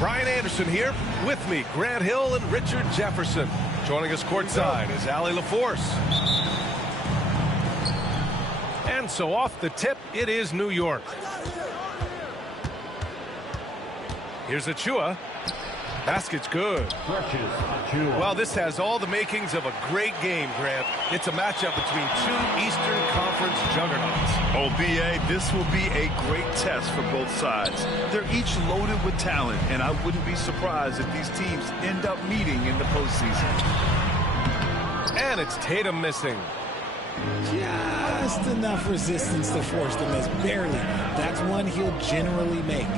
Brian Anderson here. With me, Grant Hill and Richard Jefferson. Joining us courtside is Allie LaForce. And so off the tip, it is New York. Here's Achua. Basket's good. Well, this has all the makings of a great game, Grant. It's a matchup between two Eastern Conference juggernauts. Oh, B.A., this will be a great test for both sides. They're each loaded with talent, and I wouldn't be surprised if these teams end up meeting in the postseason. And it's Tatum missing. Just enough resistance to force the miss. Barely. That's one he'll generally make.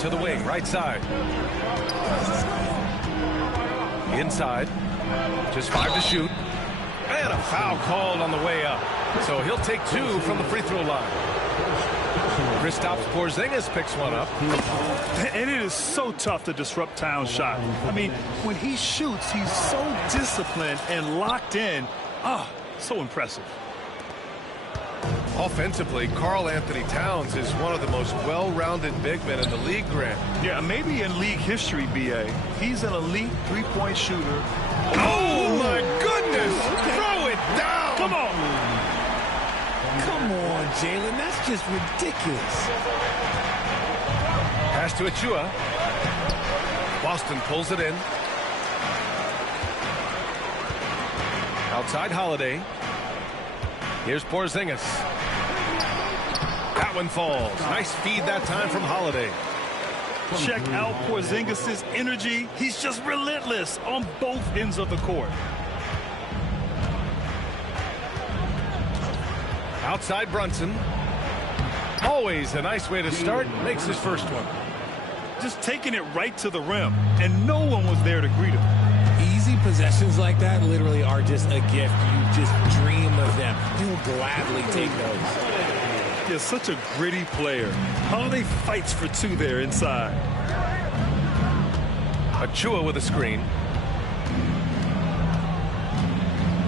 To the wing, right side. Inside. Just 5 to shoot. And a foul called on the way up. So he'll take 2 from the free throw line. Kristaps Porzingis picks one up. And it is so tough to disrupt Towns' shot. I mean, when he shoots, he's so disciplined and locked in. Ah, so impressive. Offensively, Karl Anthony Towns is one of the most well-rounded big men in the league, Grant. Yeah, maybe in league history, B.A. He's an elite three-point shooter. Oh, my goodness! Throw it down! Come on! Come on, Jalen. That's just ridiculous. Pass to Achua. Boston pulls it in. Outside Holiday. Here's Porzingis. That one falls. Nice feed that time from Holiday. Check out Porzingis' energy. He's just relentless on both ends of the court. Outside Brunson. Always a nice way to start. Makes his first one. Just taking it right to the rim, and no one was there to greet him. Easy possessions like that literally are just a gift. You just dream of them. You'll gladly take those. He's such a gritty player. Holiday fights for 2 there inside. Achua with a screen.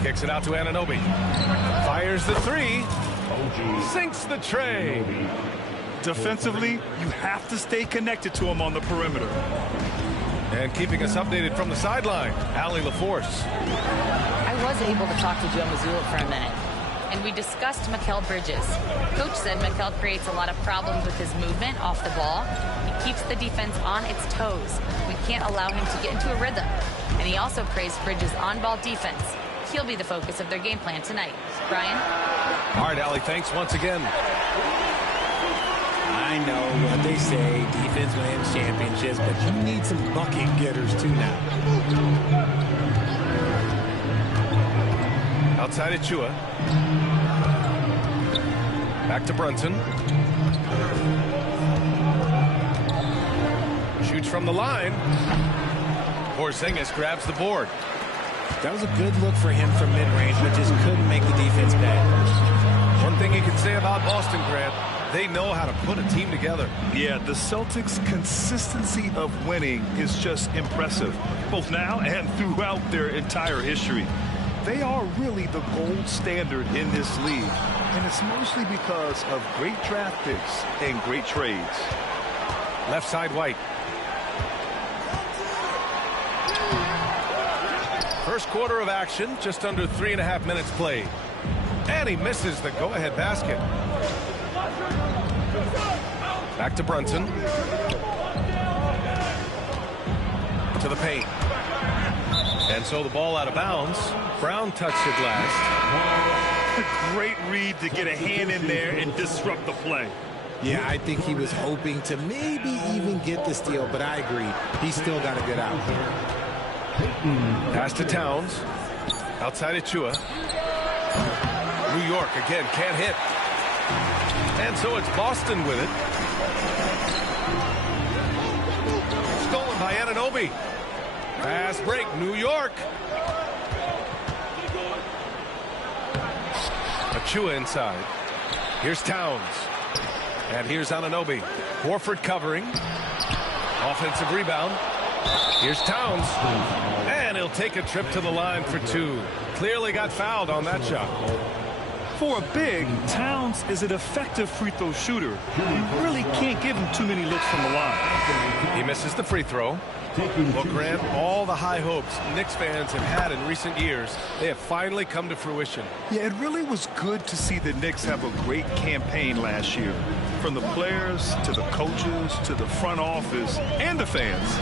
Kicks it out to Anunoby. Fires the 3. Sinks the tray. Defensively, you have to stay connected to him on the perimeter. And keeping us updated from the sideline, Allie LaForce. I was able to talk to Joe Mazzulla for a minute, and we discussed Mikal Bridges. Coach said Mikal creates a lot of problems with his movement off the ball. He keeps the defense on its toes. We can't allow him to get into a rhythm. And he also praised Bridges' on-ball defense. He'll be the focus of their game plan tonight. Brian? All right, Allie, thanks once again. I know what they say, defense wins championships, but you need some bucket getters too now. Outside Achua. Back to Brunson. Shoots from the line. Porzingis grabs the board. That was a good look for him from mid-range, but just couldn't make the defense pay. One thing you can say about Boston, Grant, they know how to put a team together. Yeah, the Celtics' consistency of winning is just impressive, both now and throughout their entire history. They are really the gold standard in this league, and it's mostly because of great draft picks and great trades. Left side White. First quarter of action, just under 3.5 minutes played. And he misses the go-ahead basket. Back to Brunson. To the paint. And so the ball out of bounds. Brown touched it last. A great read to get a hand in there and disrupt the play. Yeah, I think he was hoping to maybe even get the steal, but I agree. He's still got a good out. Pass to Towns. Outside Achua. New York again can't hit. And so it's Boston with it. Stolen by Anunoby. Fast break, New York. Achua inside. Here's Towns. And here's Anunoby. Horford covering. Offensive rebound. Here's Towns. And he'll take a trip to the line for 2. Clearly got fouled on that shot. For a big, Towns is an effective free throw shooter. You really can't give him too many looks from the line. He misses the free throw. Well, Grant, all the high hopes Knicks fans have had in recent years, they have finally come to fruition. Yeah, it really was good to see the Knicks have a great campaign last year. From the players to the coaches to the front office and the fans.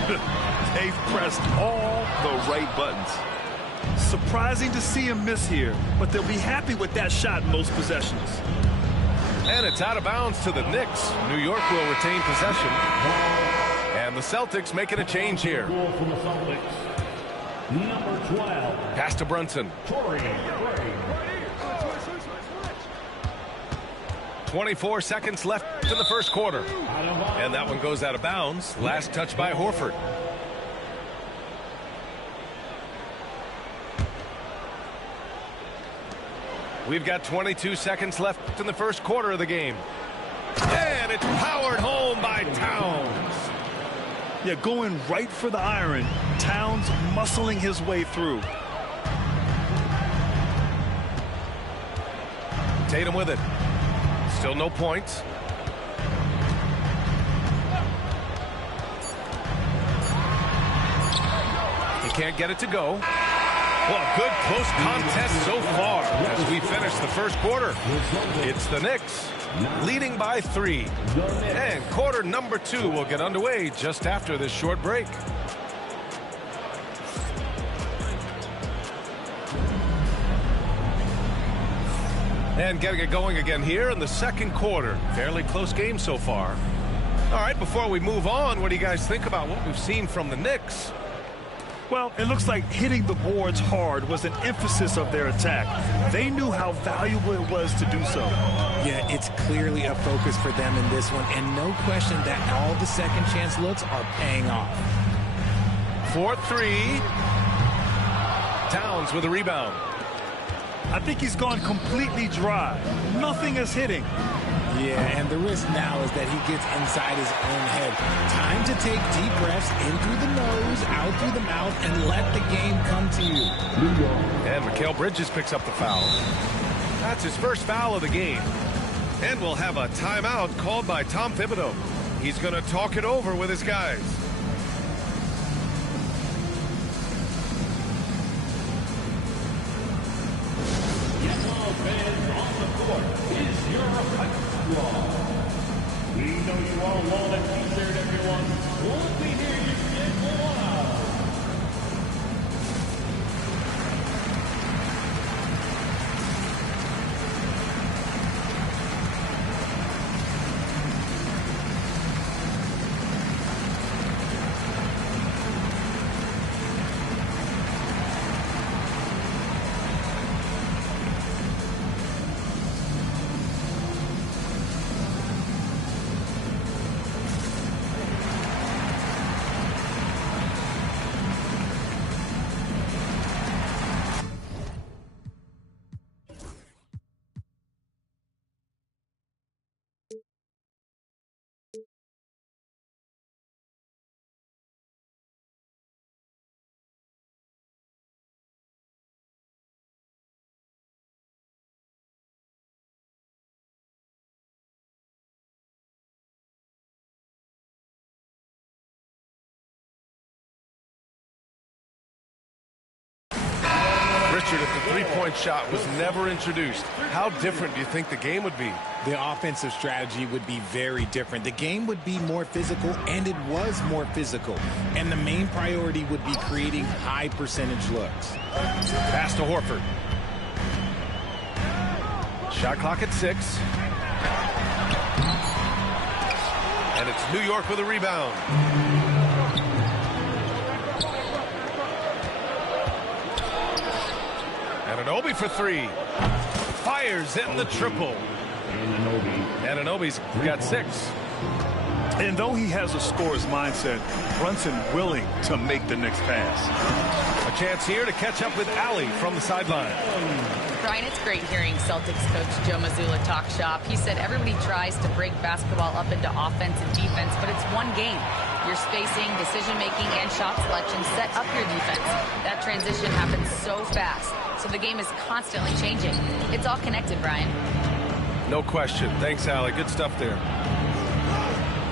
They've pressed all the right buttons. Surprising to see him miss here, but they'll be happy with that shot in most possessions. And it's out of bounds to the Knicks. New York will retain possession. And the Celtics making a change here. Pass to Brunson. 24 seconds left in the first quarter. And that one goes out of bounds. Last touch by Horford. We've got 22 seconds left in the first quarter of the game. And it's powered home by Towns. Yeah, going right for the iron. Towns muscling his way through. Tatum with it. Still no points. He can't get it to go. Well, good close contest so far as we finish the first quarter. It's the Knicks leading by 3. And quarter number 2 will get underway just after this short break. And getting it going again here in the second quarter. Fairly close game so far. All right, before we move on, what do you guys think about what we've seen from the Knicks? Well, it looks like hitting the boards hard was an emphasis of their attack. They knew how valuable it was to do so. Yeah, it's clearly a focus for them in this one, and no question that all the second chance looks are paying off. 4-3. Towns with a rebound. I think he's gone completely dry. Nothing is hitting. Yeah, and the risk now is that he gets inside his own head. Time to take deep breaths in through the nose, out through the mouth, and let the game come to you. And Mikal Bridges picks up the foul. That's his first foul of the game. And we'll have a timeout called by Tom Thibodeau. He's going to talk it over with his guys. We know you all want a t-shirt, everyone. Won't we hear you get one? Richard, if the three-point shot was never introduced, how different do you think the game would be? The offensive strategy would be very different. The game would be more physical, and it was more physical. And the main priority would be creating high percentage looks. Pass to Horford. Shot clock at 6. And it's New York with a rebound. Anunoby for 3. Fires in the triple. Anunoby's got 6. And though he has a scorer's mindset, Brunson willing to make the next pass. A chance here to catch up with Alley from the sideline. Brian, it's great hearing Celtics coach Joe Mazzulla talk shop. He said everybody tries to break basketball up into offense and defense, but it's one game. Your spacing, decision-making, and shot selection set up your defense. That transition happens so fast, so the game is constantly changing. It's all connected, Brian. No question. Thanks, Allie. Good stuff there.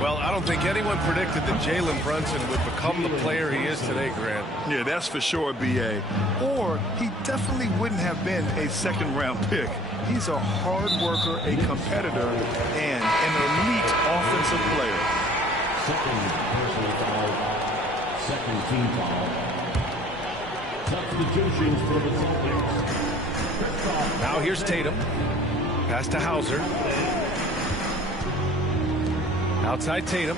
Well, I don't think anyone predicted that Jalen Brunson would become the player he is today, Grant. Yeah, that's for sure, B.A. Or he definitely wouldn't have been a second-round pick. He's a hard worker, a competitor, and an elite offensive player. Second personal foul. Second team foul. Substitutions for the Celtics. Now here's Tatum. Pass to Hauser. Outside Tatum.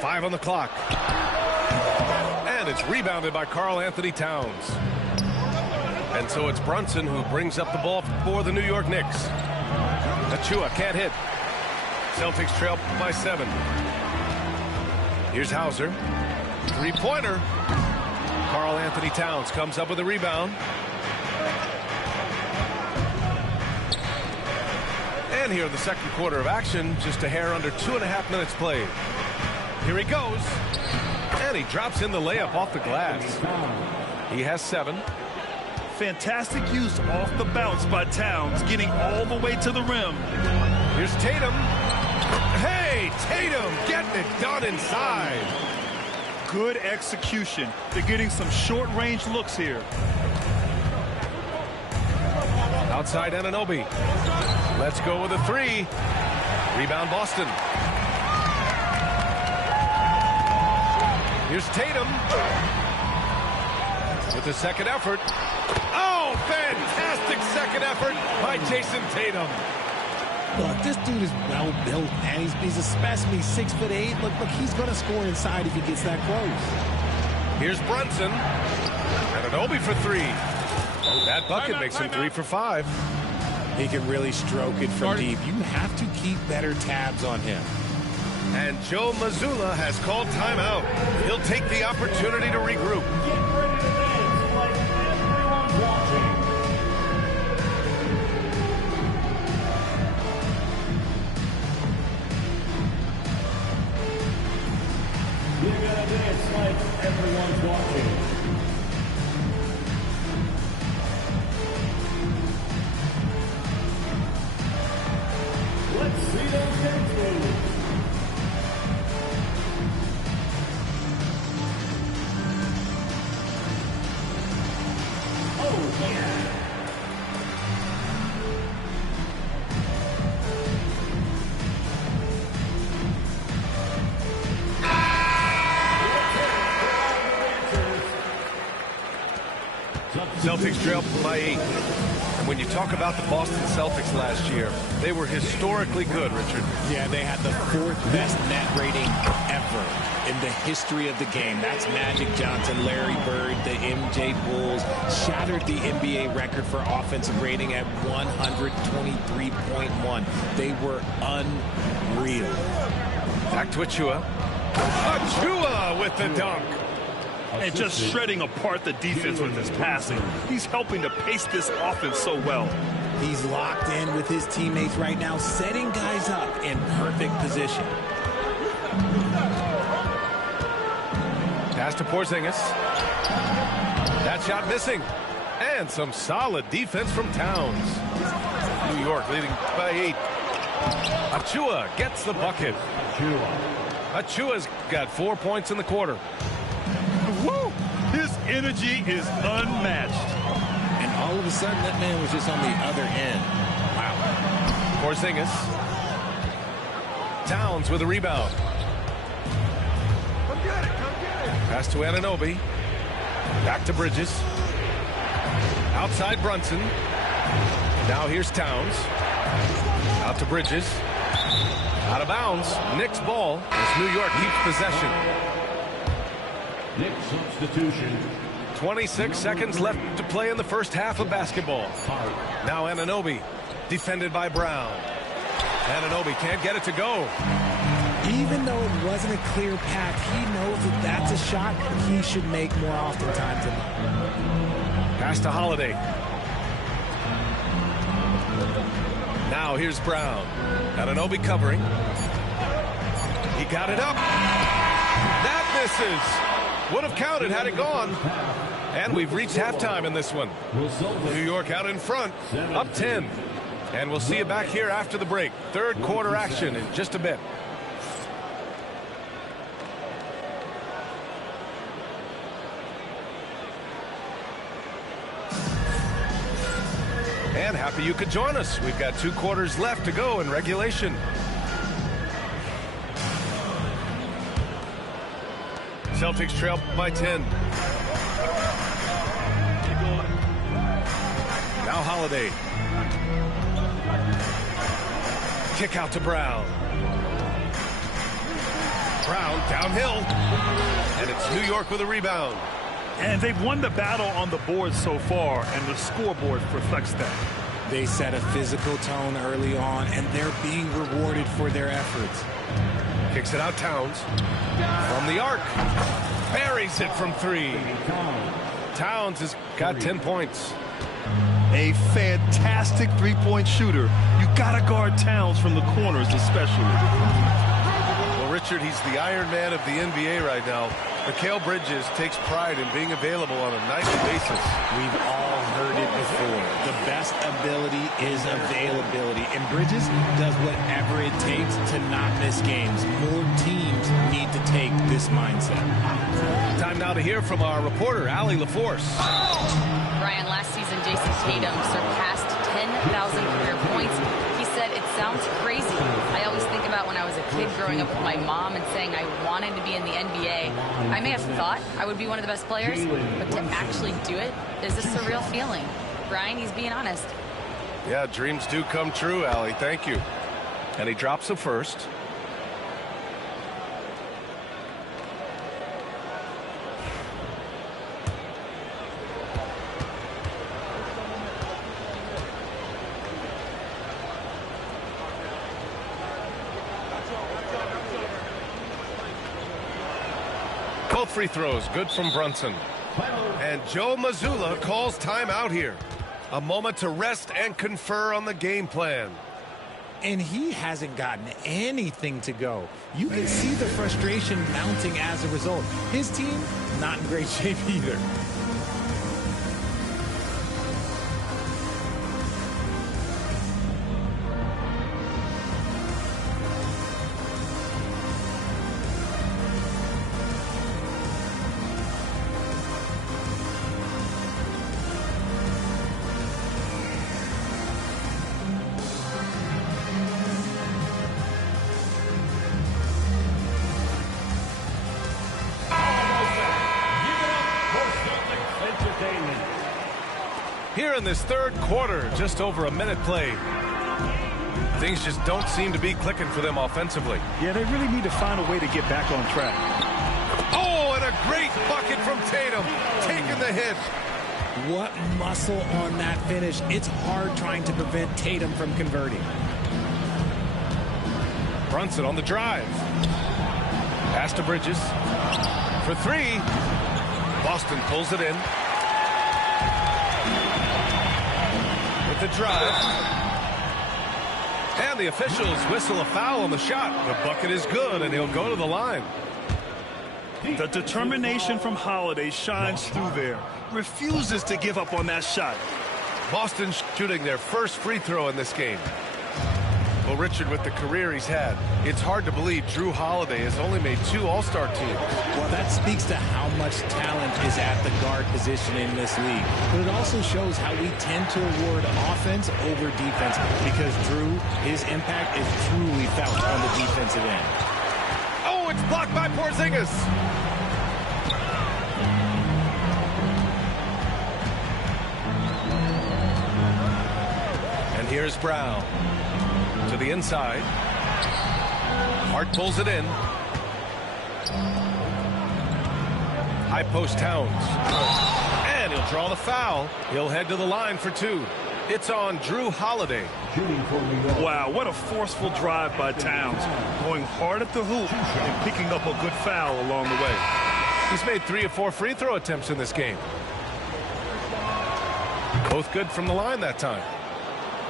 5 on the clock. And it's rebounded by Karl-Anthony Towns. And so it's Brunson who brings up the ball for the New York Knicks. Achua can't hit. Celtics trail by 7. Here's Hauser. Three-pointer. Karl-Anthony Towns comes up with a rebound. And here in the second quarter of action, just a hair under 2.5 minutes played. Here he goes. And he drops in the layup off the glass. He has 7. Fantastic use off the bounce by Towns, getting all the way to the rim. Here's Tatum. Hey, Tatum getting it done inside. Good execution. They're getting some short-range looks here. Outside Anunoby. Let's go with a 3. Rebound Boston. Here's Tatum. With the second effort. Oh, fantastic second effort by Jason Tatum. Look, this dude is well built, man. He's a specimen. He's 6'8". Look, he's going to score inside if he gets that close. Here's Brunson. Anunoby for 3. That bucket makes him 3 for 5. He can really stroke it from deep. You have to keep better tabs on him. And Joe Mazzulla has called timeout. He'll take the opportunity to regroup. Get ready to dance like everyone's watching. You're gonna dance like everyone's watching. Let's see those dance moves. Oh, yeah. Celtics trail by 8. And when you talk about the Boston Celtics last year, they were historically good, Richard. Yeah, they had the 4th best net rating ever in the history of the game. That's Magic Johnson, Larry Bird, the MJ Bulls. Shattered the NBA record for offensive rating at 123.1. They were unreal. Back to Achua. Achua with the dunk. And just shredding apart the defense with his passing. He's helping to pace this offense so well. He's locked in with his teammates right now, setting guys up in perfect position. Pass to Porzingis. That shot missing. And some solid defense from Towns. New York leading by 8. Achua gets the bucket. Achua's got 4 points in the quarter. Woo! His energy is unmatched. And all of a sudden, that man was just on the other end. Wow. Porzingis. Towns with a rebound. Pass to Anunoby. Back to Bridges. Outside Brunson. Now here's Towns. Out to Bridges. Out of bounds. Knicks ball as New York keeps possession. Knicks substitution. 26 seconds left to play in the first half of basketball. Now Anunoby, defended by Brown. Anunoby can't get it to go. Even though it wasn't a clear path, he knows that that's a shot he should make more oftentimes than not. Pass to Holiday. Now here's Brown. Anunoby covering. He got it up. That misses. Would have counted had it gone. And we've reached halftime in this one. New York out in front, up 10. And we'll see you back here after the break. Third quarter action in just a bit. And happy you could join us. We've got 2 quarters left to go in regulation. Celtics trail by 10. Now Holiday. Kick out to Brown. Brown downhill. And it's New York with a rebound. And they've won the battle on the board so far, and the scoreboard reflects that. They set a physical tone early on, and they're being rewarded for their efforts. Kicks it out Towns. From the arc. Buries it from 3. Towns has got 10 points. A fantastic three-point shooter. You got to guard Towns from the corners especially. Well, Richard, he's the Iron Man of the NBA right now. Mikal Bridges takes pride in being available on a nightly basis. We've all heard it before. The best ability is availability. And Bridges does whatever it takes to not miss games. More teams need to take this mindset. Time now to hear from our reporter, Allie LaForce. Brian, last season, Jason Tatum surpassed 10,000 career points. He said, it sounds crazy. I always think about when I was a kid growing up with my mom and saying I wanted to be in the NBA. I may have thought I would be one of the best players, but to actually do it is a surreal feeling. Brian, he's being honest. Yeah, dreams do come true, Allie. Thank you. And he drops the first. Both free throws good from Brunson. And Joe Mazzulla calls timeout here. A moment to rest and confer on the game plan. And he hasn't gotten anything to go. You can see the frustration mounting as a result. His team, not in great shape either. Here in this third quarter, just over a minute played. Things just don't seem to be clicking for them offensively. Yeah, they really need to find a way to get back on track. Oh, and a great bucket from Tatum, taking the hit. What muscle on that finish. It's hard trying to prevent Tatum from converting. Brunson on the drive. Pass to Bridges. For 3. Boston pulls it in. With the drive. And the officials whistle a foul on the shot. The bucket is good, and he'll go to the line. The determination from Holiday shines through there. Refuses to give up on that shot. Boston shooting their first free throw in this game. Well, Richard, with the career he's had, it's hard to believe Drew Holiday has only made 2 All-Star teams. Well, that speaks to how much talent is at the guard position in this league. But it also shows how we tend to award offense over defense because Drew, his impact is truly felt on the defensive end. Oh, it's blocked by Porzingis. And here's Brown. To the inside. Hart pulls it in. High post Towns. And he'll draw the foul. He'll head to the line for 2. It's on Drew Holiday. Wow, what a forceful drive by Towns. Going hard at the hoop and picking up a good foul along the way. He's made 3 of 4 free throw attempts in this game. Both good from the line that time.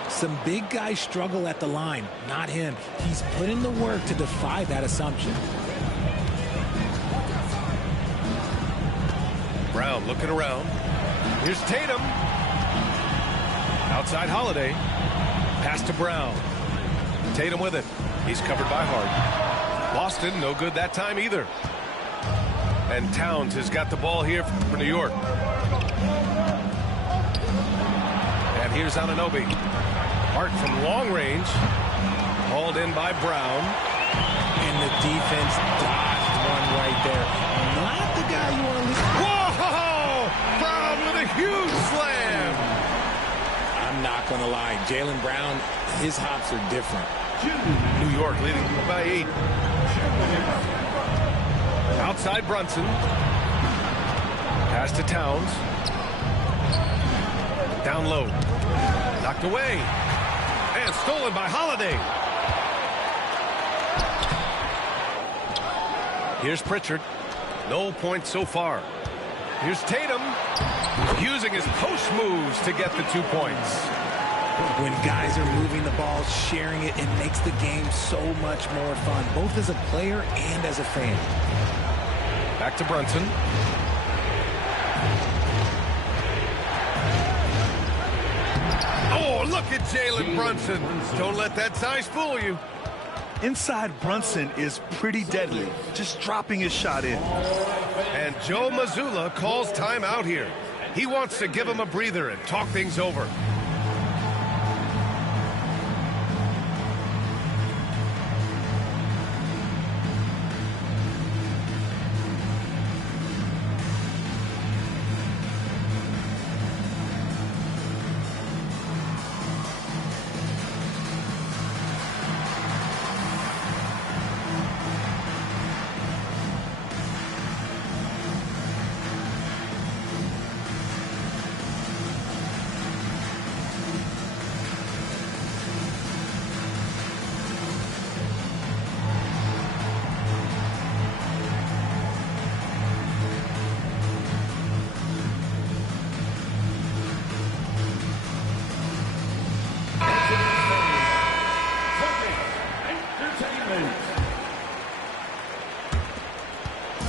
Some big guys struggle at the line, not him. He's put in the work to defy that assumption. Brown looking around. Here's Tatum. Outside Holiday. Pass to Brown. Tatum with it. He's covered by Hart. Boston, no good that time either. And Towns has got the ball here for New York. And here's Anunoby. Hart from long range. Hauled in by Brown. And the defense dodged one right there. Not the guy you want to leave. Whoa! Brown with a huge slam. I'm not going to lie. Jaylen Brown, his hops are different. New York leading by 8. Outside Brunson. Pass to Towns. Down low. Knocked away. And stolen by Holiday. Here's Pritchard. No points so far. Here's Tatum. Using his post moves to get the 2 points. When guys are moving the ball, sharing it, it makes the game so much more fun, both as a player and as a fan. Back to Brunson. Oh, look at Jalen Brunson. Don't let that size fool you. Inside Brunson is pretty deadly, just dropping his shot in. And Joe Mazzulla calls timeout here. He wants to give him a breather and talk things over.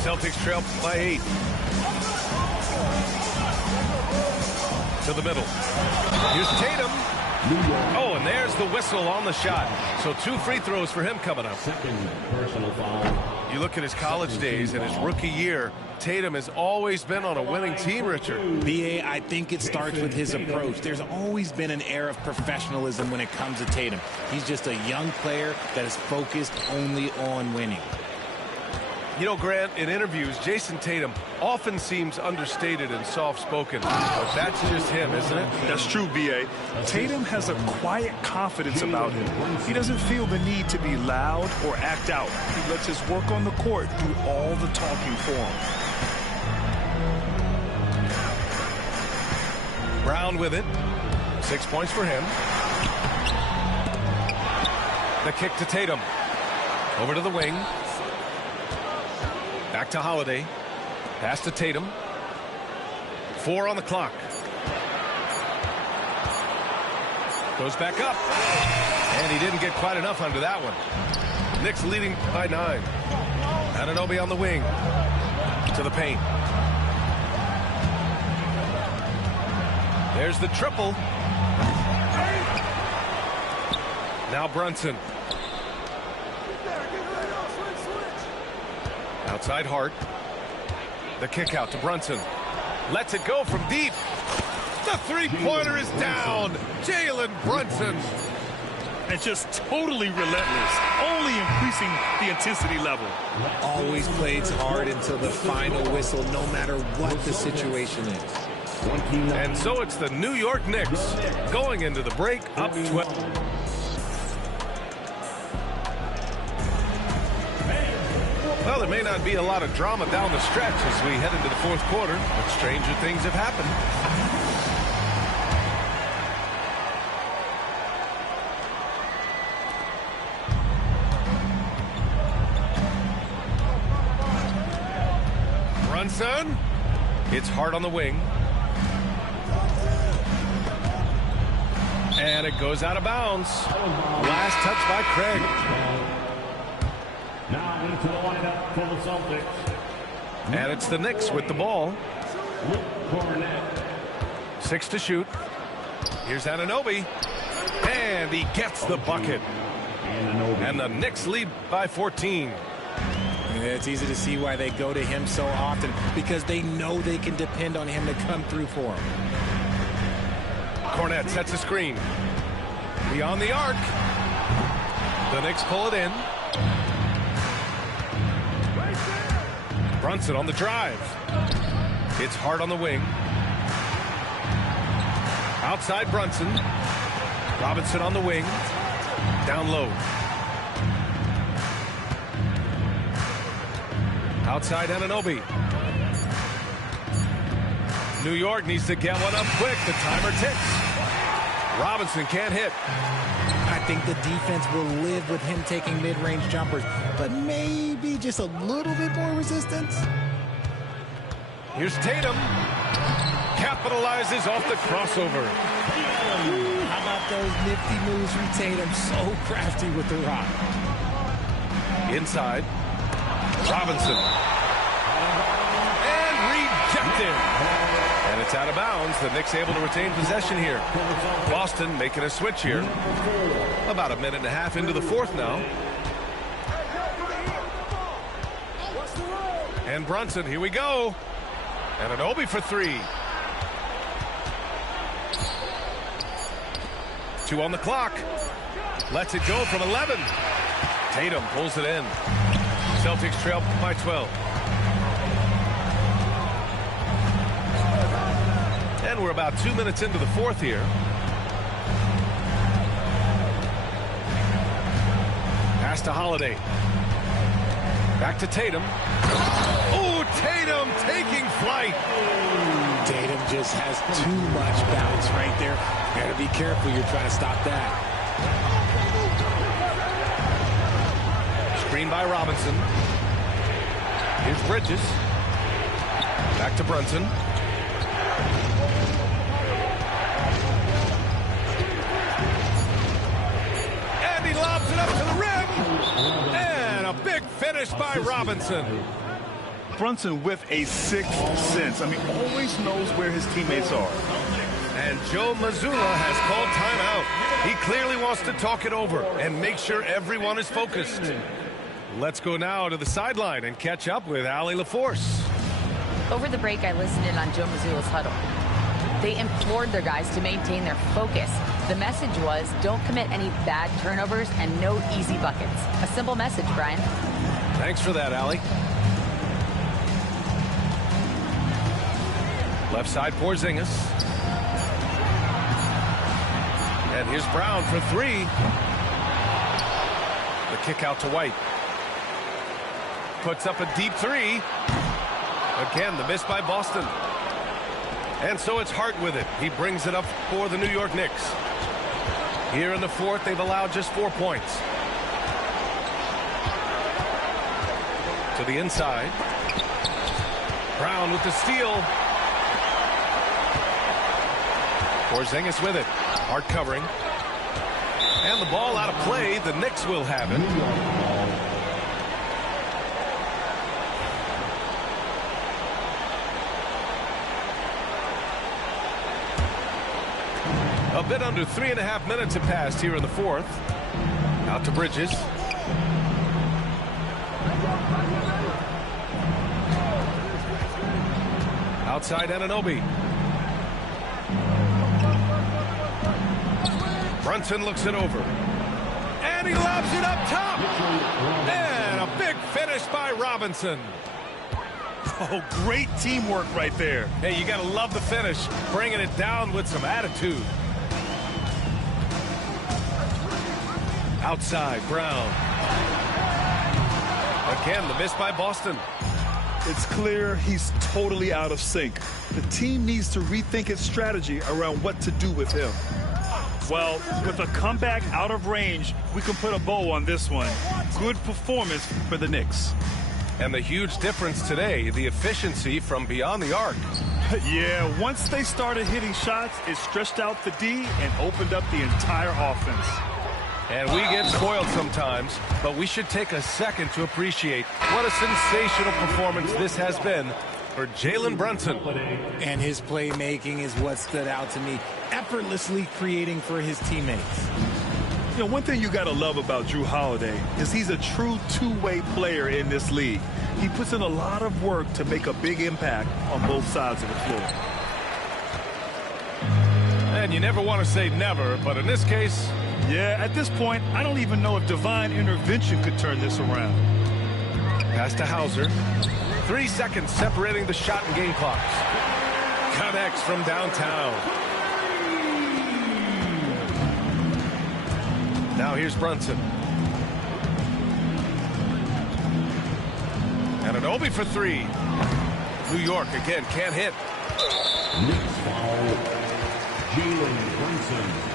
Celtics trail by 8. To the middle. Here's Tatum. Oh, and there's the whistle on the shot. So 2 free throws for him coming up. Second personal foul. You look at his college days and his rookie year, Tatum has always been on a winning team, Richard. B.A., I think it starts with his approach. There's always been an air of professionalism when it comes to Tatum. He's just a young player that is focused only on winning. You know, Grant, in interviews, Jason Tatum often seems understated and soft-spoken. But that's just him, isn't it? That's true, B.A. Tatum has a quiet confidence about him. He doesn't feel the need to be loud or act out. He lets his work on the court do all the talking for him. Brown with it. 6 points for him. The kick to Tatum. Over to the wing. Back to Holiday. Pass to Tatum. 4 on the clock. Goes back up. And he didn't get quite enough under that one. Knicks leading by 9. Anunoby on the wing. To the paint. There's the triple. Now Brunson. Outside Hart. The kick out to Brunson. Lets it go from deep. The three-pointer is down. Jalen Brunson. And just totally relentless, only increasing the intensity level. Always plays hard until the final whistle, no matter what the situation is. And so it's the New York Knicks going into the break up 12. Well, there may not be a lot of drama down the stretch as we head into the fourth quarter, but stranger things have happened. Brunson. It's hard on the wing. And it goes out of bounds. Last touch by Craig. Now into the lineup for the Celtics. And it's the Knicks with the ball. 6 to shoot. Here's Anunoby. And he gets the bucket. And the Knicks lead by 14. It's easy to see why they go to him so often, because they know they can depend on him to come through for them. Cornette sets a screen. Beyond the arc. The Knicks pull it in. Brunson on the drive. It's hard on the wing. Outside Brunson. Robinson on the wing. Down low. Outside Anunoby. New York needs to get one up quick. The timer ticks. Robinson can't hit. I think the defense will live with him taking mid-range jumpers, but maybe just a little bit more resistance. Here's Tatum. Capitalizes off the crossover. How about those nifty moves from Tatum? So crafty with the rock. Inside. Robinson. And rejected. And it's out of bounds. The Knicks able to retain possession here. Boston making a switch here. About a minute and a half into the fourth now. And Brunson, here we go. And Anunoby for 3. 2 on the clock. Lets it go from 11. Tatum pulls it in. Celtics trail by 12. And we're about 2 minutes into the fourth here. Pass to Holiday. Back to Tatum. Oh, Tatum taking flight. Tatum just has too much bounce right there. Gotta be careful. You're trying to stop that. Screen by Robinson. Here's Bridges. Back to Brunson. And he lobs it up to the rim. And a big finish by Robinson. Brunson with a sixth sense. I mean, always knows where his teammates are. And Joe Mazzulla has called timeout. He clearly wants to talk it over and make sure everyone is focused. Let's go now to the sideline and catch up with Allie LaForce. Over the break, I listened in on Joe Mazzulla's huddle. They implored their guys to maintain their focus. The message was, don't commit any bad turnovers and no easy buckets. A simple message, Brian. Thanks for that, Allie. Left side, Porzingis. And here's Brown for 3. The kick out to White. Puts up a deep 3. Again, the miss by Boston. And so it's Hart with it. He brings it up for the New York Knicks. Here in the fourth, they've allowed just 4 points. To the inside. Brown with the steal. Porzingis with it. Hart covering. And the ball out of play. The Knicks will have it. A bit under 3.5 minutes have passed here in the fourth. Out to Bridges. Outside Anunoby. Brunson looks it over. And he lobs it up top. And a big finish by Robinson. Oh, great teamwork right there. Hey, you got to love the finish. Bringing it down with some attitude. Outside, Brown. Again, the miss by Boston. It's clear he's totally out of sync. The team needs to rethink its strategy around what to do with him. Well, with a comeback out of range, we can put a bow on this one. Good performance for the Knicks. And the huge difference today, the efficiency from beyond the arc. Yeah, once they started hitting shots, it stretched out the D and opened up the entire offense. And we get spoiled sometimes, but we should take a second to appreciate what a sensational performance this has been for Jalen Brunson. And his playmaking is what stood out to me, effortlessly creating for his teammates. You know, one thing you got to love about Jrue Holiday is he's a true two-way player in this league. He puts in a lot of work to make a big impact on both sides of the floor. And you never want to say never, but in this case... Yeah, at this point, I don't even know if divine intervention could turn this around. Pass to Hauser. 3 seconds separating the shot and game clocks. Connects from downtown. Now here's Brunson. And an Obi for 3. New York again can't hit. Next foul, Jalen Brunson.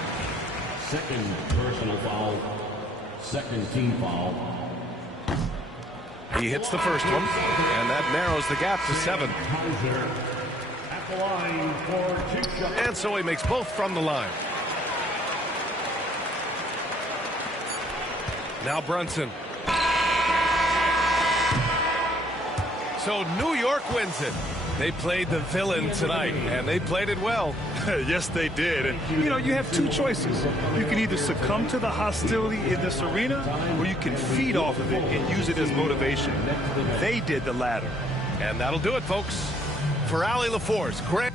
Second personal foul, second team foul. He hits the first one, and that narrows the gap to 7. At the line for 2 shots. And so he makes both from the line. Now Brunson. So New York wins it. They played the villain tonight, and they played it well. Yes, they did. And, you know, you have two choices. You can either succumb to the hostility in this arena, or you can feed off of it and use it as motivation. They did the latter. And that'll do it, folks. For Allie LaForce, Grant.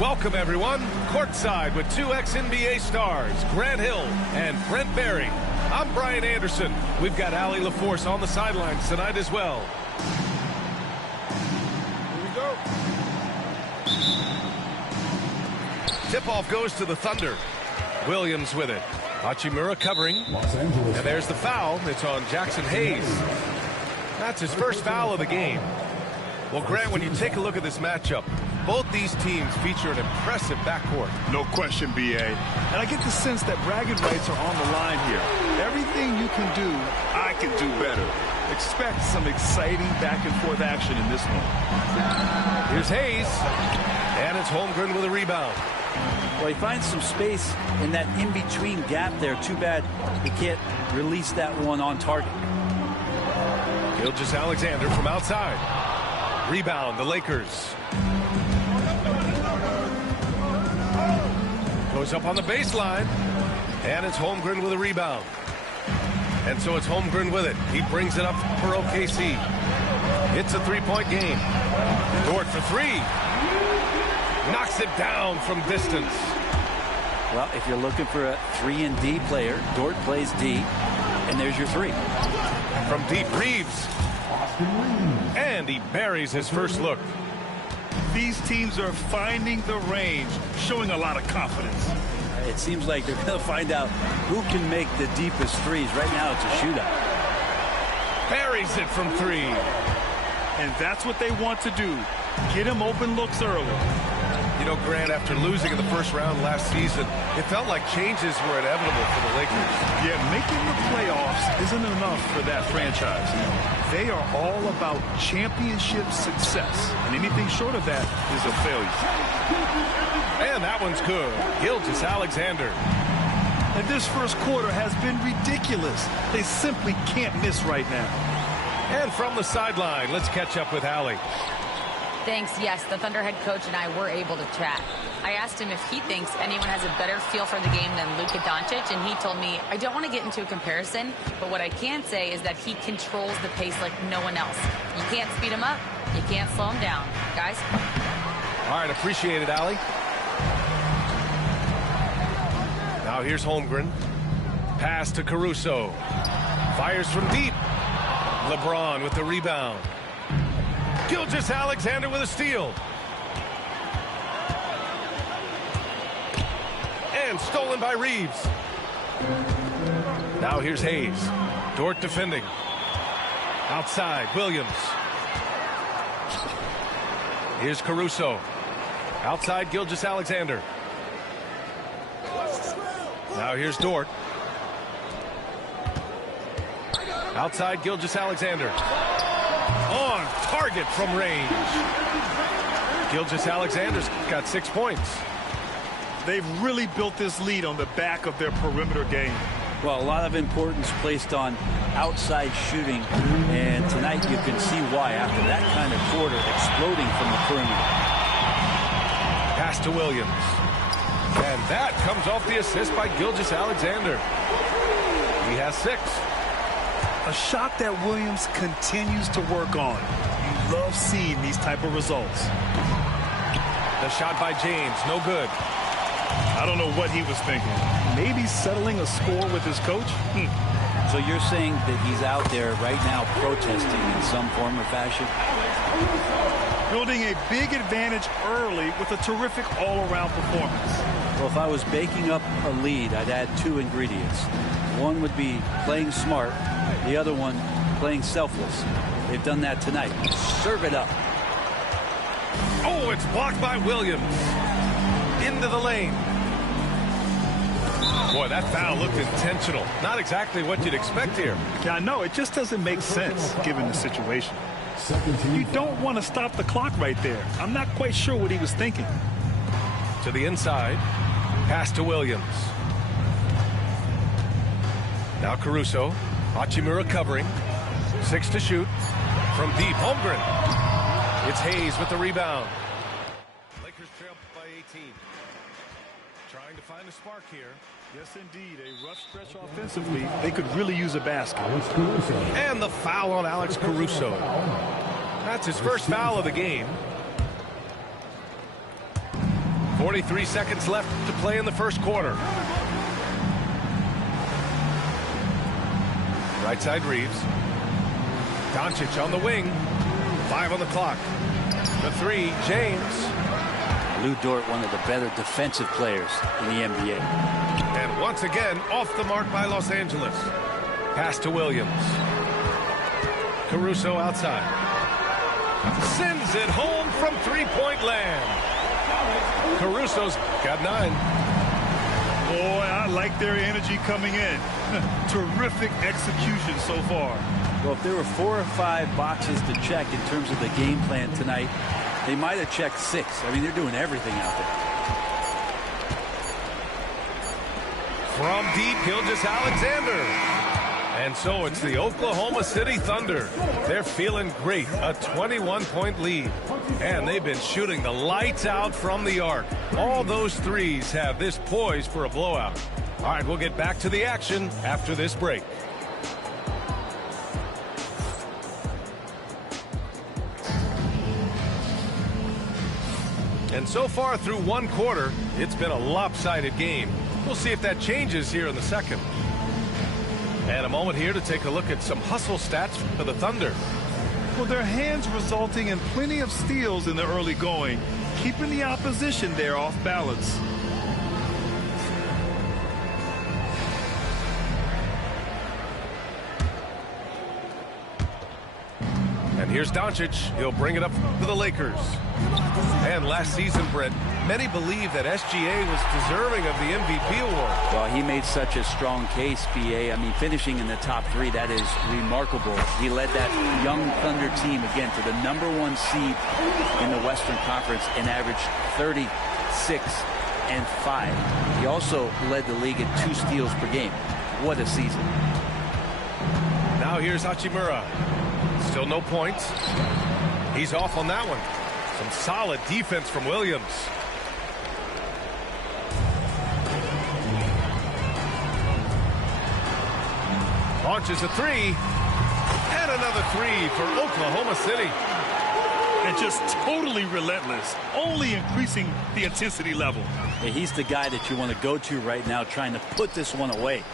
Welcome, everyone. Courtside with two ex-NBA stars, Grant Hill and Brent Barry. I'm Brian Anderson. We've got Allie LaForce on the sidelines tonight as well. Here we go. Tip-off goes to the Thunder. Williams with it. Hachimura covering. And there's the foul. It's on Jackson Hayes. That's his first foul of the game. Well, Grant, when you take a look at this matchup, both these teams feature an impressive backcourt. No question, B.A. And I get the sense that bragging rights are on the line here. Everything you can do, I can do better. Expect some exciting back-and-forth action in this one. Here's Hayes. And it's Holmgren with a rebound. Well, he finds some space in that in-between gap there. Too bad he can't release that one on target. Gilgeous-Alexander from outside. Rebound, the Lakers. Goes up on the baseline. And it's Holmgren with a rebound. And so it's Holmgren with it. He brings it up for OKC. It's a three-point game. Dort for three. Knocks it down from distance. Well, if you're looking for a 3-and-D player, Dort plays D. And there's your three. From deep, Reeves. And he buries his first look. These teams are finding the range, showing a lot of confidence. It seems like they're going to find out who can make the deepest threes. Right now, it's a shootout. Buries it from three. And that's what they want to do. Get him open looks early. You know, Grant, after losing in the first round last season, it felt like changes were inevitable for the Lakers. Yeah, making the playoffs isn't enough for that franchise. They are all about championship success, and anything short of that is a failure. And that one's good. Gilgeous-Alexander. And this first quarter has been ridiculous. They simply can't miss right now. And from the sideline, let's catch up with Allie. Thanks. Yes, the Thunder head coach and I were able to chat. I asked him if he thinks anyone has a better feel for the game than Luka Doncic, and he told me, I don't want to get into a comparison, but what I can say is that he controls the pace like no one else. You can't speed him up. You can't slow him down. Guys? All right, appreciate it, Allie. Now here's Holmgren. Pass to Caruso. Fires from deep. LeBron with the rebound. Gilgeous-Alexander with a steal. And stolen by Reeves. Now here's Hayes. Dort defending. Outside, Williams. Here's Caruso. Outside, Gilgeous-Alexander. Now here's Dort. Outside, Gilgeous-Alexander. On target from range. Gilgeous-Alexander's got 6 points. They've really built this lead on the back of their perimeter game. Well, a lot of importance placed on outside shooting, and tonight you can see why after that kind of quarter exploding from the perimeter. Pass to Williams. And that comes off the assist by Gilgeous-Alexander. He has 6. A shot that Williams continues to work on. You love seeing these type of results. The shot by James, no good. I don't know what he was thinking. Maybe settling a score with his coach? So you're saying that he's out there right now protesting in some form or fashion? Building a big advantage early with a terrific all-around performance. Well, if I was baking up a lead, I'd add 2 ingredients. One would be playing smart. The other one, playing selfless. They've done that tonight. Serve it up. Oh, it's blocked by Williams. Into the lane. Boy, that foul looked intentional. Not exactly what you'd expect here. Yeah, I know. It just doesn't make sense given the situation. You don't want to stop the clock right there. I'm not quite sure what he was thinking. To the inside. Pass to Williams. Now Caruso. Hachimura covering. 6 to shoot. From deep, Holmgren. It's Hayes with the rebound. Lakers trail by 18. Trying to find a spark here. Yes, indeed. A rough stretch offensively. They could really use a basket. And the foul on Alex Caruso. That's his first foul of the game. 43 seconds left to play in the first quarter. Right side Reeves. Doncic on the wing. 5 on the clock. The 3, James. Lou Dort, one of the better defensive players in the NBA. And once again, off the mark by Los Angeles. Pass to Williams. Caruso outside. Sends it home from three-point land. Caruso's got 9. Boy, I like their energy coming in. Terrific execution so far. Well, if there were 4 or 5 boxes to check in terms of the game plan tonight, they might have checked 6. I mean, they're doing everything out there. From deep, Gilgeous-Alexander. And so it's the Oklahoma City Thunder. They're feeling great. A 21-point lead. And they've been shooting the lights out from the arc. All those threes have this poised for a blowout. All right, we'll get back to the action after this break. And so far through one quarter, it's been a lopsided game. We'll see if that changes here in the second. And a moment here to take a look at some hustle stats for the Thunder. Well, their hands resulting in plenty of steals in the early going, keeping the opposition there off balance. And here's Doncic. He'll bring it up to the Lakers. And last season, Brett, many believe that SGA was deserving of the MVP award. Well, he made such a strong case, BA. I mean, finishing in the top 3, that is remarkable. He led that young Thunder team, again, to the #1 seed in the Western Conference and averaged 36-5. He also led the league in 2 steals per game. What a season. Now here's Hachimura. Still no points. He's off on that one. Some solid defense from Williams. Launches a 3. And another 3 for Oklahoma City. And just totally relentless, only increasing the intensity level. Yeah, he's the guy that you want to go to right now, trying to put this one away.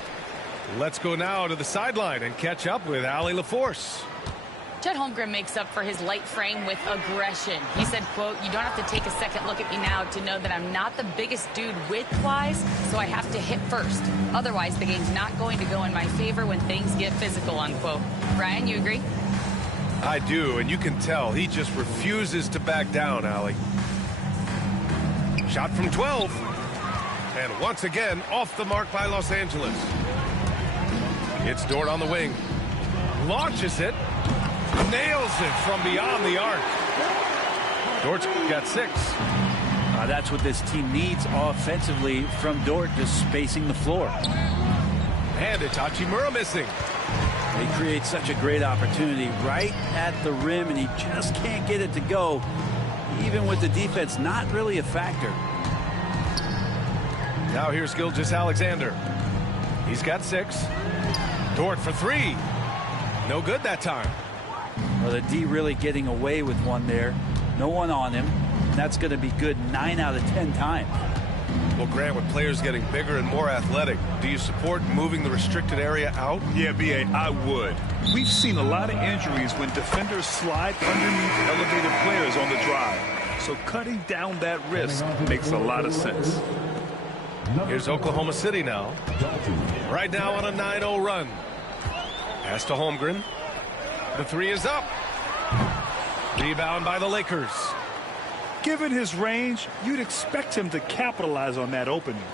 Let's go now to the sideline and catch up with Allie LaForce. Chet Holmgren makes up for his light frame with aggression. He said, quote, "You don't have to take a second look at me now to know that I'm not the biggest dude width-wise, so I have to hit first. Otherwise, the game's not going to go in my favor when things get physical," unquote. Brian, you agree? I do, and you can tell he just refuses to back down, Allie. Shot from 12. And once again, off the mark by Los Angeles. It's Dort on the wing. Launches it. Nails it from beyond the arc. Dort's got 6. That's what this team needs offensively from Dort, just spacing the floor. And it's Hachimura missing. He creates such a great opportunity right at the rim, and he just can't get it to go, even with the defense not really a factor. Now here's Gilgeous-Alexander. He's got 6. Dort for 3. No good that time. Well, the D really getting away with one there. No one on him. That's going to be good 9 out of 10 times. Well, Grant, with players getting bigger and more athletic, do you support moving the restricted area out? Yeah, B.A., I would. We've seen a lot of injuries when defenders slide underneath elevated players on the drive. So cutting down that risk makes a lot of sense. Here's Oklahoma City now. Right now on a 9-0 run. Pass to Holmgren. The 3 is up. Rebound by the Lakers. Given his range, you'd expect him to capitalize on that opening.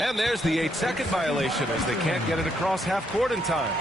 And there's the 8-second violation as they can't get it across half court in time.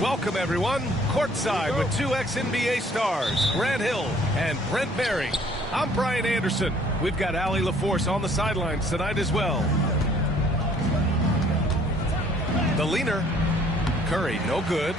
Welcome, everyone. Courtside with two ex-NBA stars, Grant Hill and Brent Barry. I'm Brian Anderson. We've got Allie LaForce on the sidelines tonight as well. The leaner, Curry, no good.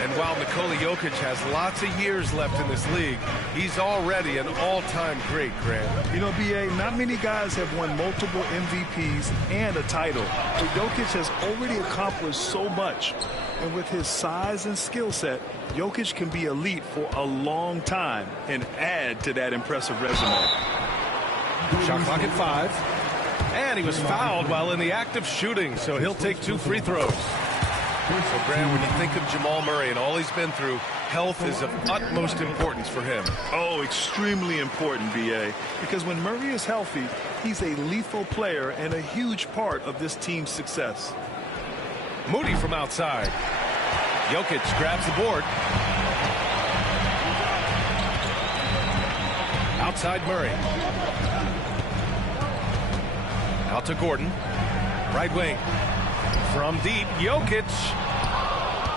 And while Nikola Jokic has lots of years left in this league, he's already an all-time great, Grant. You know, B.A., not many guys have won multiple MVPs and a title. But Jokic has already accomplished so much. And with his size and skill set, Jokic can be elite for a long time and add to that impressive resume. Shot clock at 5. And he was fouled while in the act of shooting, so he'll take 2 free throws. So, Grant, when you think of Jamal Murray and all he's been through, health is of utmost importance for him. Oh, extremely important, B.A., because when Murray is healthy, he's a lethal player and a huge part of this team's success. Moody from outside. Jokic grabs the board. Outside Murray. Out to Gordon. Right wing. From deep, Jokic.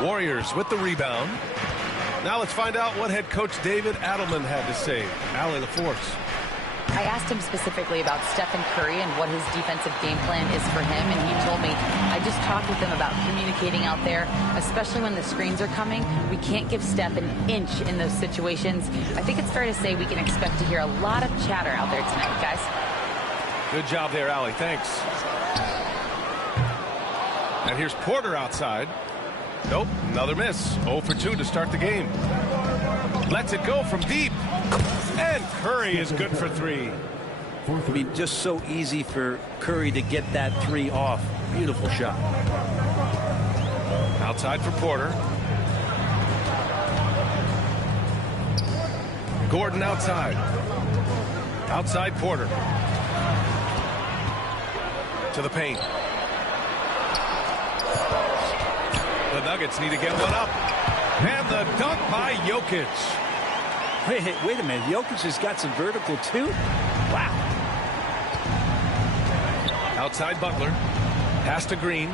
Warriors with the rebound. Now let's find out what head coach David Adelman had to say. Allie LaForce. I asked him specifically about Stephen Curry and what his defensive game plan is for him, and he told me, I just talked with him about communicating out there, especially when the screens are coming. We can't give Steph an inch in those situations. I think it's fair to say we can expect to hear a lot of chatter out there tonight, guys. Good job there, Allie. Thanks. And here's Porter outside. Nope, another miss. 0 for 2 to start the game. Lets it go from deep. And Curry is good for 3. I mean, just so easy for Curry to get that 3 off. Beautiful shot. Outside for Porter. Gordon outside. Outside Porter. To the paint. The Nuggets need to get one up. And the dunk by Jokic. Wait a minute. Jokic has got some vertical, too? Wow. Outside Butler. Pass to Green.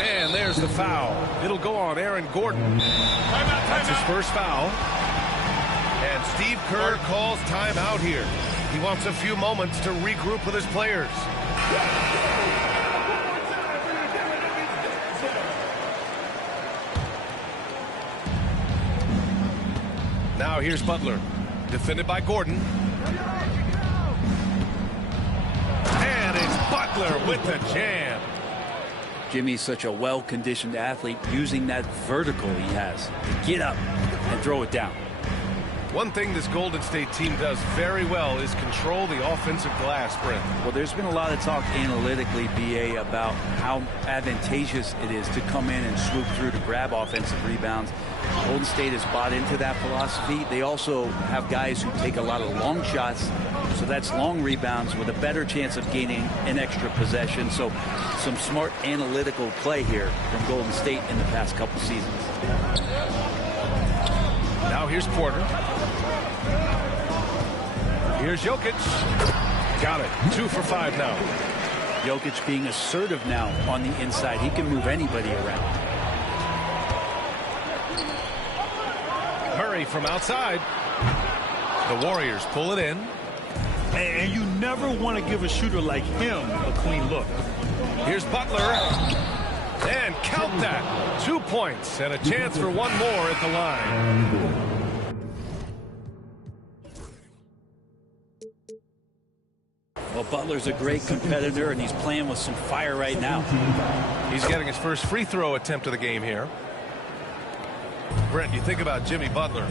And there's the foul. It'll go on Aaron Gordon. That's his first foul. And Steve Kerr calls timeout here. He wants a few moments to regroup with his players. Now here's Butler, defended by Gordon. And it's Butler with the jam. Jimmy's such a well-conditioned athlete, using that vertical he has to get up and throw it down. One thing this Golden State team does very well is control the offensive glass, Brent. Well, there's been a lot of talk analytically, BA, about how advantageous it is to come in and swoop through to grab offensive rebounds. Golden State has bought into that philosophy. They also have guys who take a lot of long shots, so that's long rebounds with a better chance of gaining an extra possession. So some smart analytical play here from Golden State in the past couple seasons. Now here's Porter. Here's Jokic. Got it. 2 for 5 now. Jokic being assertive now on the inside. He can move anybody around. Murray from outside. The Warriors pull it in. And you never want to give a shooter like him a clean look. Here's Butler. And count that. 2 points and a chance for one more at the line. Well, Butler's a great competitor, and he's playing with some fire right now. He's getting his first free throw attempt of the game here. Brent, you think about Jimmy Butler.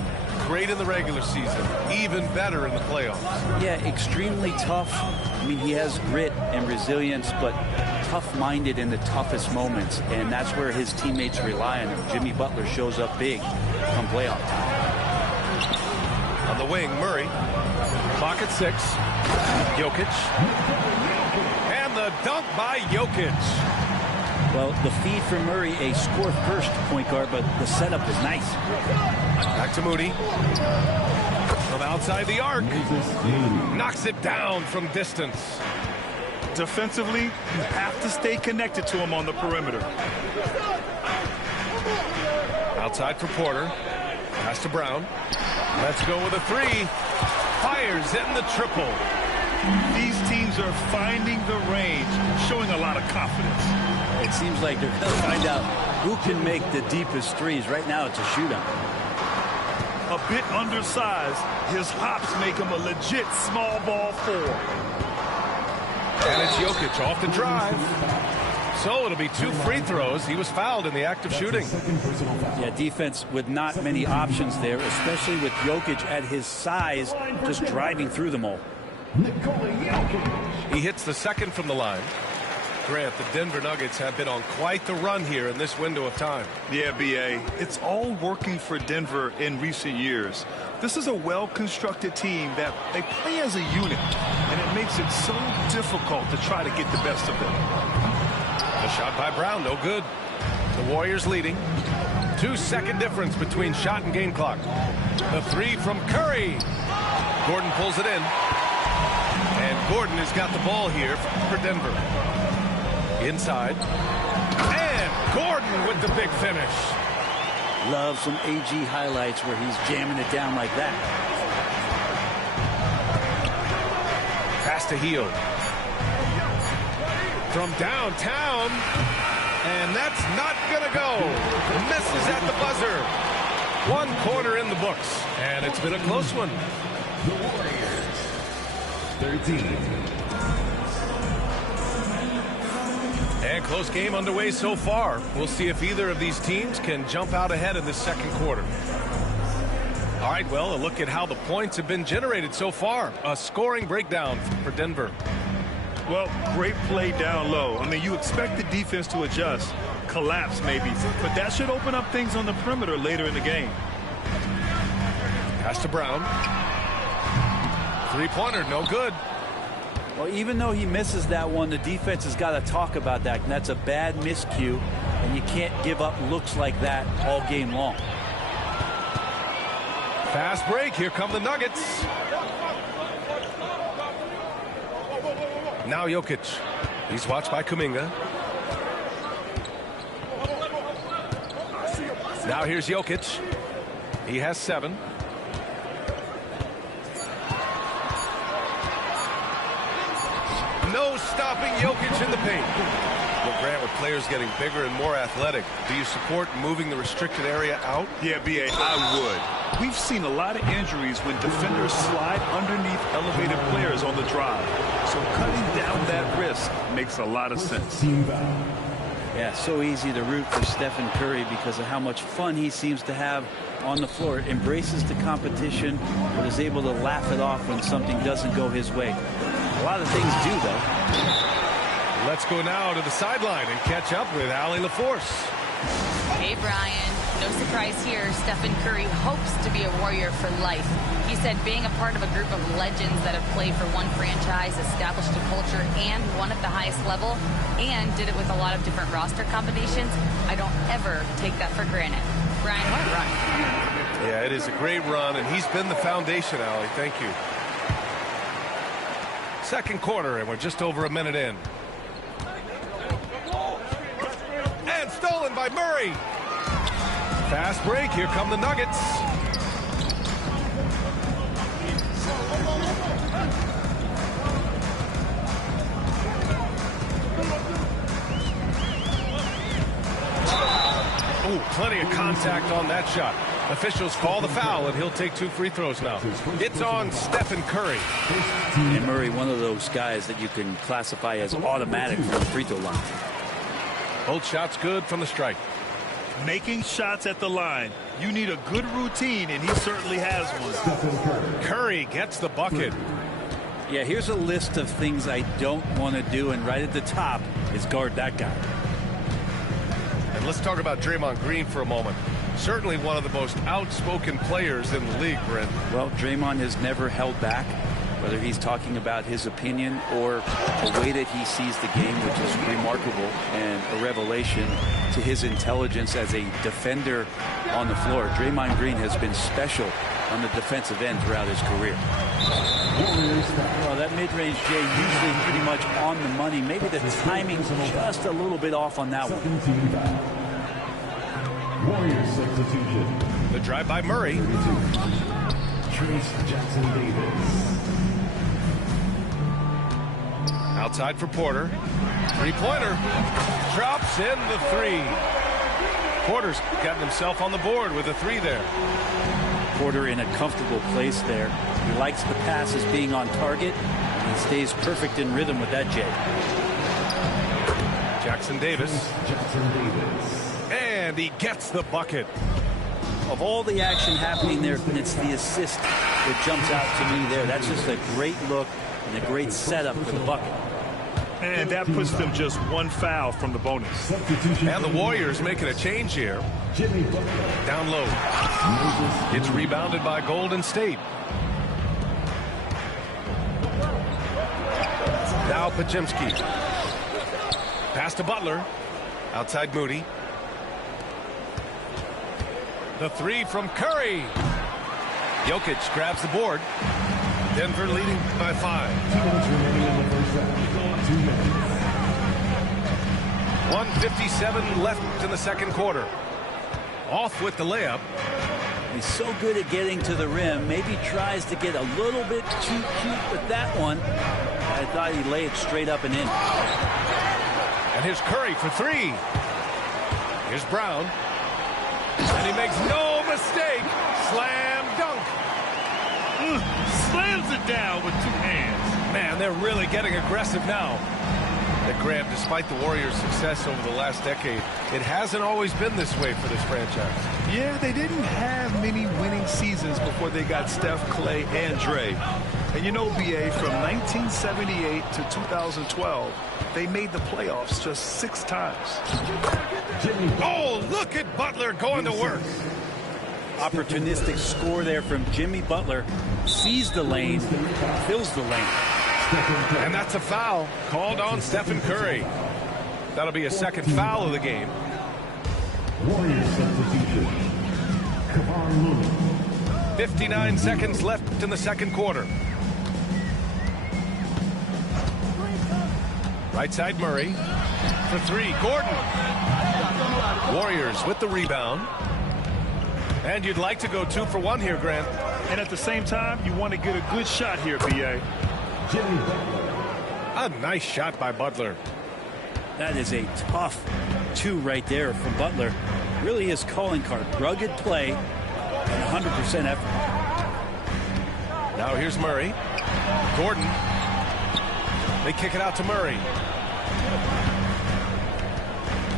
Great in the regular season, even better in the playoffs. Yeah, extremely tough. I mean, he has grit and resilience, but tough-minded in the toughest moments, and that's where his teammates rely on him. Jimmy Butler shows up big come playoff time. On the wing, Murray. Clock at 6. Jokic. And the dunk by Jokic. Well, the feed for Murray, a score-first point guard, but the setup is nice. Back to Moody. From outside the arc. Knocks it down from distance. Defensively, you have to stay connected to him on the perimeter. Outside for Porter. Pass to Brown. Let's go with a three. Fires in the triple. These teams are finding the range, showing a lot of confidence. It seems like they're going to find out who can make the deepest threes. Right now, it's a shootout. A bit undersized, his hops make him a legit small ball four. And it's Jokic off the drive. So it'll be 2 free throws. He was fouled in the act of shooting. Yeah, defense with not many options there, especially with Jokic at his size, just driving through them all. He hits the second from the line. Grant, the Denver Nuggets have been on quite the run here in this window of time. Yeah, B.A., it's all working for Denver in recent years. This is a well-constructed team that they play as a unit, and it makes it so difficult to try to get the best of them. A shot by Brown, no good. The Warriors leading. 2-second difference between shot and game clock. The three from Curry. Gordon pulls it in. And Gordon has got the ball here for Denver. Inside. And Gordon with the big finish. Love some AG highlights where he's jamming it down like that. Pass to Hield. From downtown. And that's not going to go. Misses at the buzzer. 1 quarter in the books. And it's been a close one. The Warriors, 13. And close game underway so far. We'll see if either of these teams can jump out ahead in this second quarter. All right, well, a look at how the points have been generated so far. A scoring breakdown for Denver. Well, great play down low. I mean, you expect the defense to adjust, collapse maybe, but that should open up things on the perimeter later in the game. Pass to Brown. Three-pointer, no good. Well, even though he misses that one, the defense has got to talk about that, and that's a bad miscue, and you can't give up looks like that all game long. Fast break. Here come the Nuggets. Now Jokic. He's watched by Kuminga. Now here's Jokic. He has 7. No stopping Jokic in the paint. Well, Grant, with players getting bigger and more athletic, do you support moving the restricted area out? Yeah, B.A., I would. We've seen a lot of injuries when defenders slide underneath elevated players on the drive. So cutting down that risk makes a lot of sense. Yeah, so easy to root for Stephen Curry because of how much fun he seems to have on the floor. Embraces the competition, but is able to laugh it off when something doesn't go his way. A lot of things do, though. Let's go now to the sideline and catch up with Allie LaForce. Hey, Brian. No surprise here. Stephen Curry hopes to be a Warrior for life. He said being a part of a group of legends that have played for one franchise, established a culture, and won at the highest level, and did it with a lot of different roster combinations, I don't ever take that for granted. Brian, what a run. Yeah, it is a great run, and he's been the foundation, Allie. Thank you. Second quarter, and we're just over a minute in. And stolen by Murray. Fast break. Here come the Nuggets. Oh, plenty of contact on that shot. Officials call the foul, and he'll take 2 free throws now. It's on Stephen Curry. And Murray, one of those guys that you can classify as automatic from the free throw line. Both shots good from the strike. Making shots at the line. You need a good routine, and he certainly has one. Curry gets the bucket. Yeah, here's a list of things I don't want to do, and right at the top is guard that guy. And let's talk about Draymond Green for a moment. Certainly one of the most outspoken players in the league, Brent. Well, Draymond has never held back, whether he's talking about his opinion or the way that he sees the game, which is remarkable and a revelation to his intelligence as a defender on the floor. Draymond Green has been special on the defensive end throughout his career. Well, that mid-range, Jay, usually pretty much on the money. Maybe the timing just a little bit off on that one. Warriors substitution. The drive by Murray. Trace Jackson Davis. Outside for Porter. Three-pointer. Drops in the three. Porter's gotten himself on the board with a three there. Porter in a comfortable place there. He likes the passes being on target. And he stays perfect in rhythm with that, Jay. Jackson Davis. Jackson Davis. And he gets the bucket. Of all the action happening there, it's the assist that jumps out to me there. That's just a great look and a great setup for the bucket. And that puts them just one foul from the bonus. And the Warriors making a change here. Down low. It's rebounded by Golden State. Now Pajemski. Pass to Butler. Outside Moody. The three from Curry. Jokic grabs the board. Denver leading by 5. 1:57 left in the second quarter. Off with the layup. He's so good at getting to the rim. Maybe tries to get a little bit too cute with that one. I thought he'd lay it straight up and in. And here's Curry for three. Here's Brown. And he makes no mistake. Slam dunk. Slams it down with two hands. Man, they're really getting aggressive now. That Grant, despite the Warriors' success over the last decade, it hasn't always been this way for this franchise. Yeah, they didn't have many winning seasons before they got Steph, Clay, and Dre. And you know, BA, from 1978 to 2012, they made the playoffs just 6 times. Oh, look at Butler going to work. Opportunistic score there from Jimmy Butler. Sees the lane, fills the lane. And that's a foul called on Stephen Curry. That'll be a second foul of the game. Warriors substitution. 59 seconds left in the second quarter. Right side Murray for three. Gordon. Warriors with the rebound. And you'd like to go 2 for 1 here, Grant. And at the same time, you want to get a good shot here, BA. A nice shot by Butler. That is a tough 2 right there from Butler. Really his calling card. Rugged play and 100% effort. Now here's Murray. Gordon. They kick it out to Murray.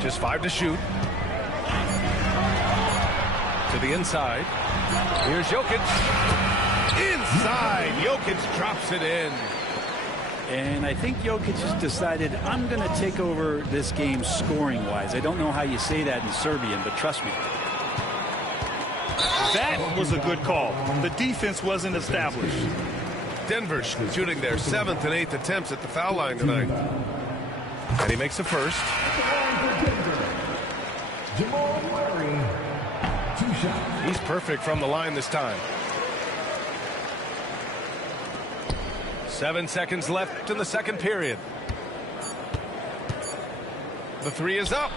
Just 5 to shoot. To the inside. Here's Jokic. Inside. Jokic drops it in. And I think Jokic has decided, I'm going to take over this game scoring-wise. I don't know how you say that in Serbian, but trust me. That was a good call. The defense wasn't established. Denver shooting their 7th and 8th attempts at the foul line tonight. And he makes the first. He's perfect from the line this time. 7 seconds left in the second period. The three is up.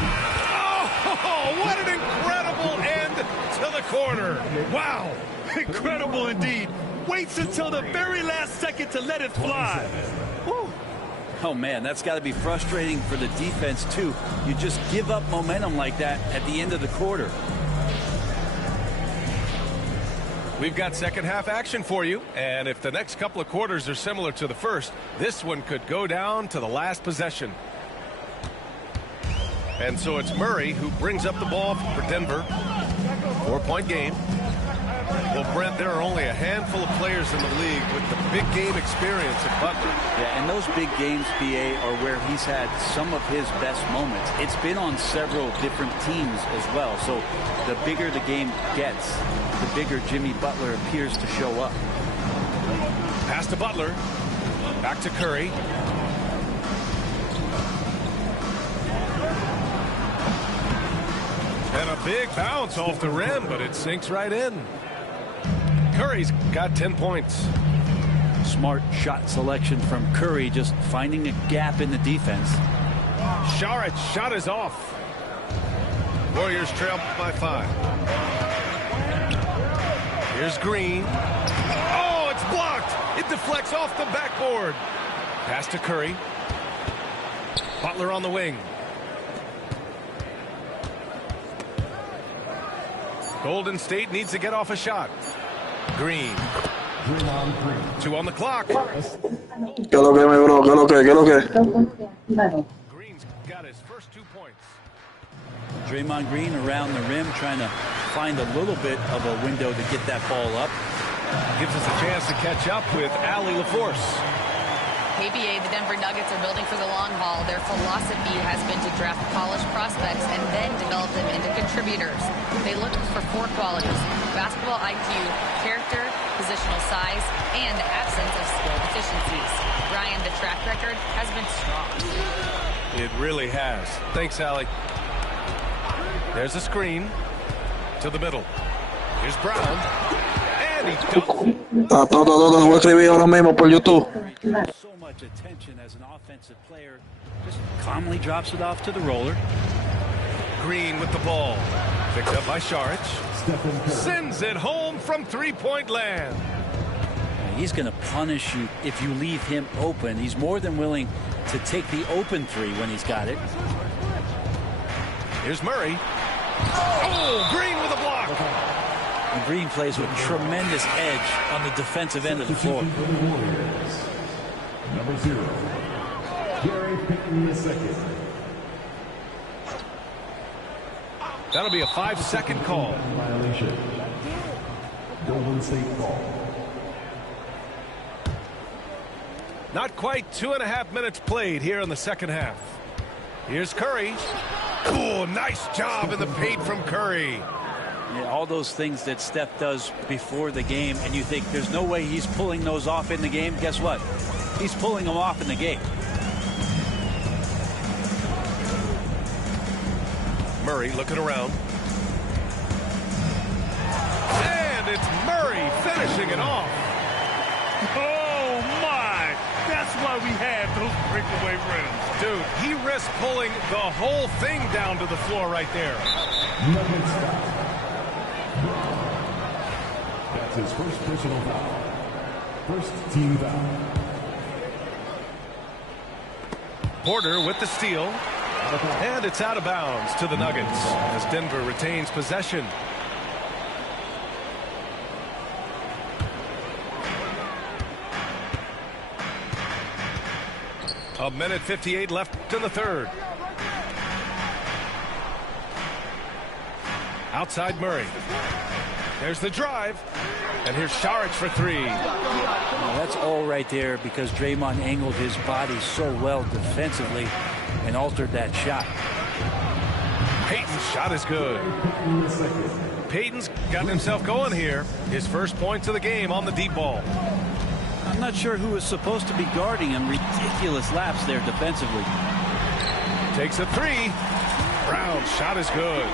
Oh, what an incredible end to the quarter. Wow, incredible indeed. Waits until the very last second to let it fly. Woo. Oh, man, that's got to be frustrating for the defense, too. You just give up momentum like that at the end of the quarter. We've got second half action for you, and if the next couple of quarters are similar to the first, this one could go down to the last possession. And so it's Murray who brings up the ball for Denver. 4-point game. Well, Brent, there are only a handful of players in the league with the big game experience of Butler. Yeah, and those big games, BA, are where he's had some of his best moments. It's been on several different teams as well. So the bigger the game gets, the bigger Jimmy Butler appears to show up. Pass to Butler. Back to Curry. And a big bounce off the rim, but it sinks right in. Curry's got 10 points. Smart shot selection from Curry, just finding a gap in the defense. Sharic's shot is off. Warriors trail by 5. Here's Green. Oh, it's blocked. It deflects off the backboard. Pass to Curry. Butler on the wing. Golden State needs to get off a shot. Green. 2 on the clock. ¿Qué lo que, mi bro? ¿Qué lo que? ¿Qué lo que? Green's got his first 2 points. Draymond Green around the rim, trying to find a little bit of a window to get that ball up. Gives us a chance to catch up with Allie LaForce. KBA, the Denver Nuggets are building for the long haul. Their philosophy has been to draft polished prospects and then develop them into contributors. They look for 4 qualities: basketball IQ, character, positional size, and the absence of skill deficiencies. Ryan, the track record has been strong. It really has. Thanks, Allie. There's a screen to the middle. Here's Brown. And he dunks. Todo, voy a escribir ahora mismo por YouTube. So much attention as an offensive player, just calmly drops it off to the roller. Green with the ball. Picked up by Saric. Sends it home from 3-point land. He's going to punish you if you leave him open. He's more than willing to take the open 3 when he's got it. Here's Murray. Oh, Green with a block. And Green plays with tremendous edge on the defensive end of the floor. Number 0, Gary Payton II. That'll be a 5-second call. Violation. Golden State ball. Not quite 2.5 minutes played here in the second half. Here's Curry. Cool, nice job in the paint from Curry. Yeah, all those things that Steph does before the game, and you think there's no way he's pulling those off in the game. Guess what? He's pulling them off in the game. Murray looking around. And it's Murray finishing it off. Oh, my. That's why we have those breakaway rims. Dude, he risked pulling the whole thing down to the floor right there. Nuggets foul. That's his first personal foul. First team foul. Porter with the steal. And it's out of bounds to the Nuggets as Denver retains possession. A minute 58 left in the third. Outside Murray. There's the drive. And here's Saric for 3. Well, that's all right there because Draymond angled his body so well defensively and altered that shot. Payton's shot is good. Payton's gotten himself going here. His first points of the game on the deep ball. I'm not sure who was supposed to be guarding him. Ridiculous lapse there defensively. Takes a 3. Brown's shot is good.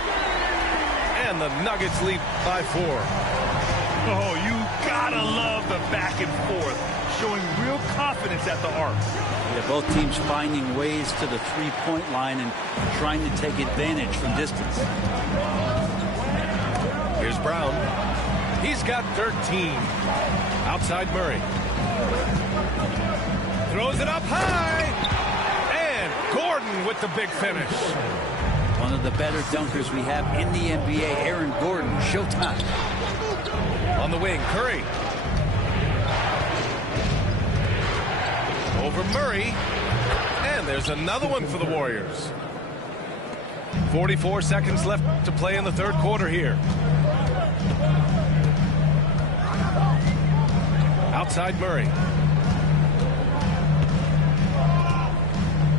And the Nuggets lead by 4. Oh, you gotta love the back and forth, showing real confidence at the arc. Yeah, both teams finding ways to the 3-point line and trying to take advantage from distance. Here's Brown. He's got 13. Outside Murray. Throws it up high. And Gordon with the big finish. One of the better dunkers we have in the NBA, Aaron Gordon. Showtime. On the wing, Curry. Over Murray. And there's another one for the Warriors. 44 seconds left to play in the third quarter here. Outside Murray.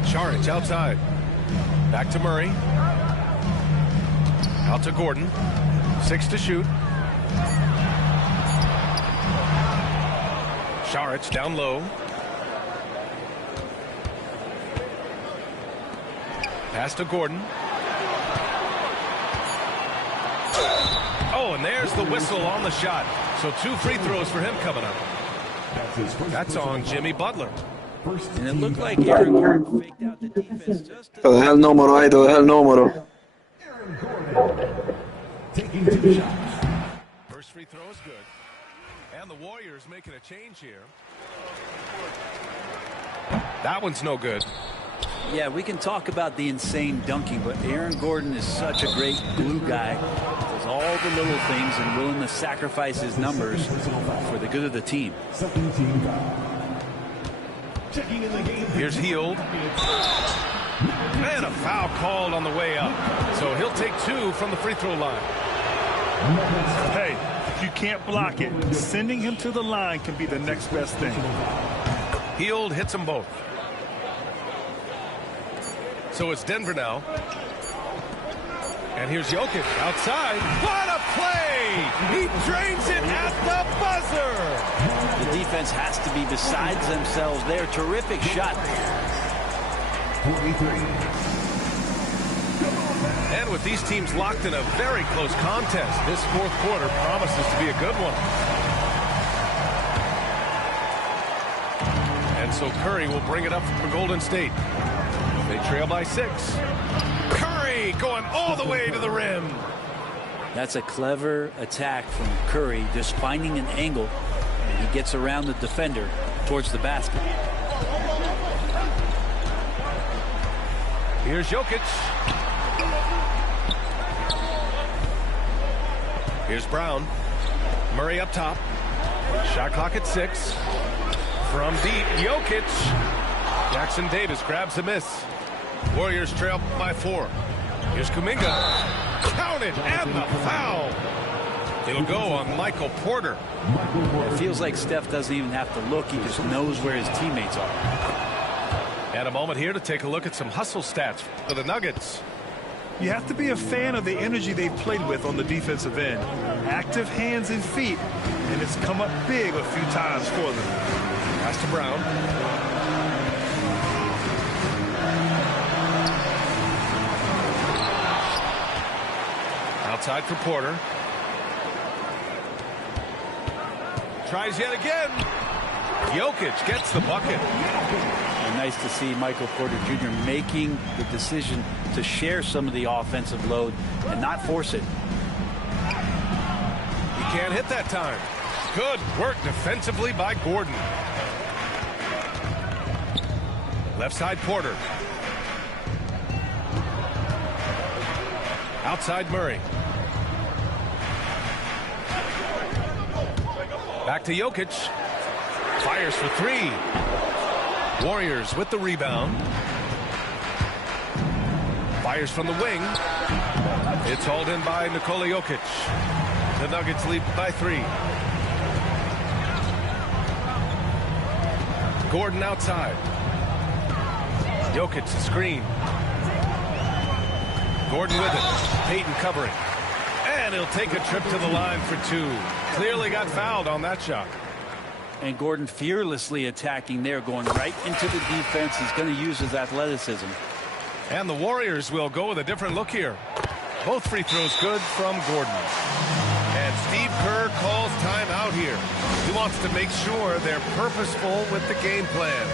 Saric outside. Back to Murray. Out to Gordon. 6 to shoot. Saric down low. Pass to Gordon. Oh, and there's the whistle on the shot. So 2 free throws for him coming up. That's on Jimmy Butler. And it looked like Aaron Gordon faked out the defense just Te deja el número ahí, te deja el número. Taking 2 shots. First free throw is good. And the Warriors making a change here. That one's no good. Yeah, we can talk about the insane dunking, but Aaron Gordon is such a great glue guy. Does all the little things and willing to sacrifice his numbers for the good of the team. Checking in the game. Here's Hield. And a foul called on the way up. So he'll take 2 from the free throw line. Hey, if you can't block it, sending him to the line can be the next best thing. Hield hits them both. So it's Denver now. And here's Jokic outside. What a play! He drains it at the buzzer! The defense has to be besides themselves there. Terrific shot. 43. And with these teams locked in a very close contest, this fourth quarter promises to be a good one. And so Curry will bring it up for Golden State. They trail by 6. Curry going all the way to the rim. That's a clever attack from Curry, just finding an angle, and he gets around the defender towards the basket. Here's Jokic. Here's Brown. Murray up top. Shot clock at 6. From deep, Jokic. Jackson Davis grabs the miss. Warriors trail by 4. Here's Kuminga. Counted and the foul. It'll go on Michael Porter. It feels like Steph doesn't even have to look. He just knows where his teammates are. And a moment here to take a look at some hustle stats for the Nuggets. You have to be a fan of the energy they've played with on the defensive end. Active hands and feet, and it's come up big a few times for them. Pass to Brown. Outside for Porter. Tries yet again. Jokic gets the bucket. And nice to see Michael Porter Jr. making the decision to share some of the offensive load and not force it. He can't hit that time. Good work defensively by Gordon. Left side Porter. Outside Murray. Back to Jokic. Fires for 3. Warriors with the rebound. Fires from the wing. It's hauled in by Nikola Jokic. The Nuggets lead by 3. Gordon outside. Jokic the screen. Gordon with it. Payton covering. And he'll take a trip to the line for 2. Clearly got fouled on that shot. And Gordon fearlessly attacking there, going right into the defense. He's going to use his athleticism. And the Warriors will go with a different look here. Both free throws good from Gordon. And Steve Kerr calls timeout here. He wants to make sure they're purposeful with the game plan.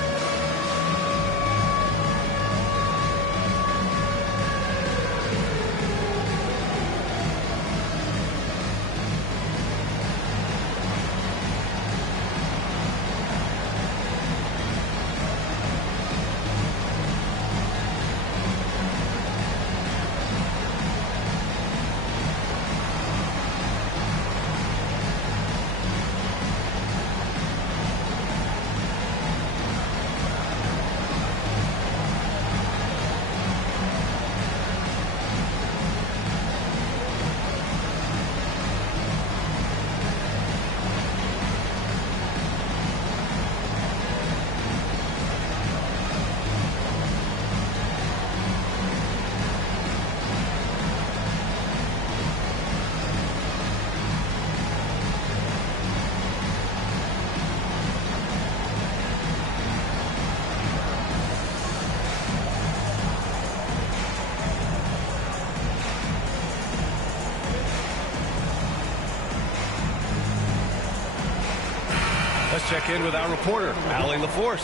Let's check in with our reporter, Allie LaForce.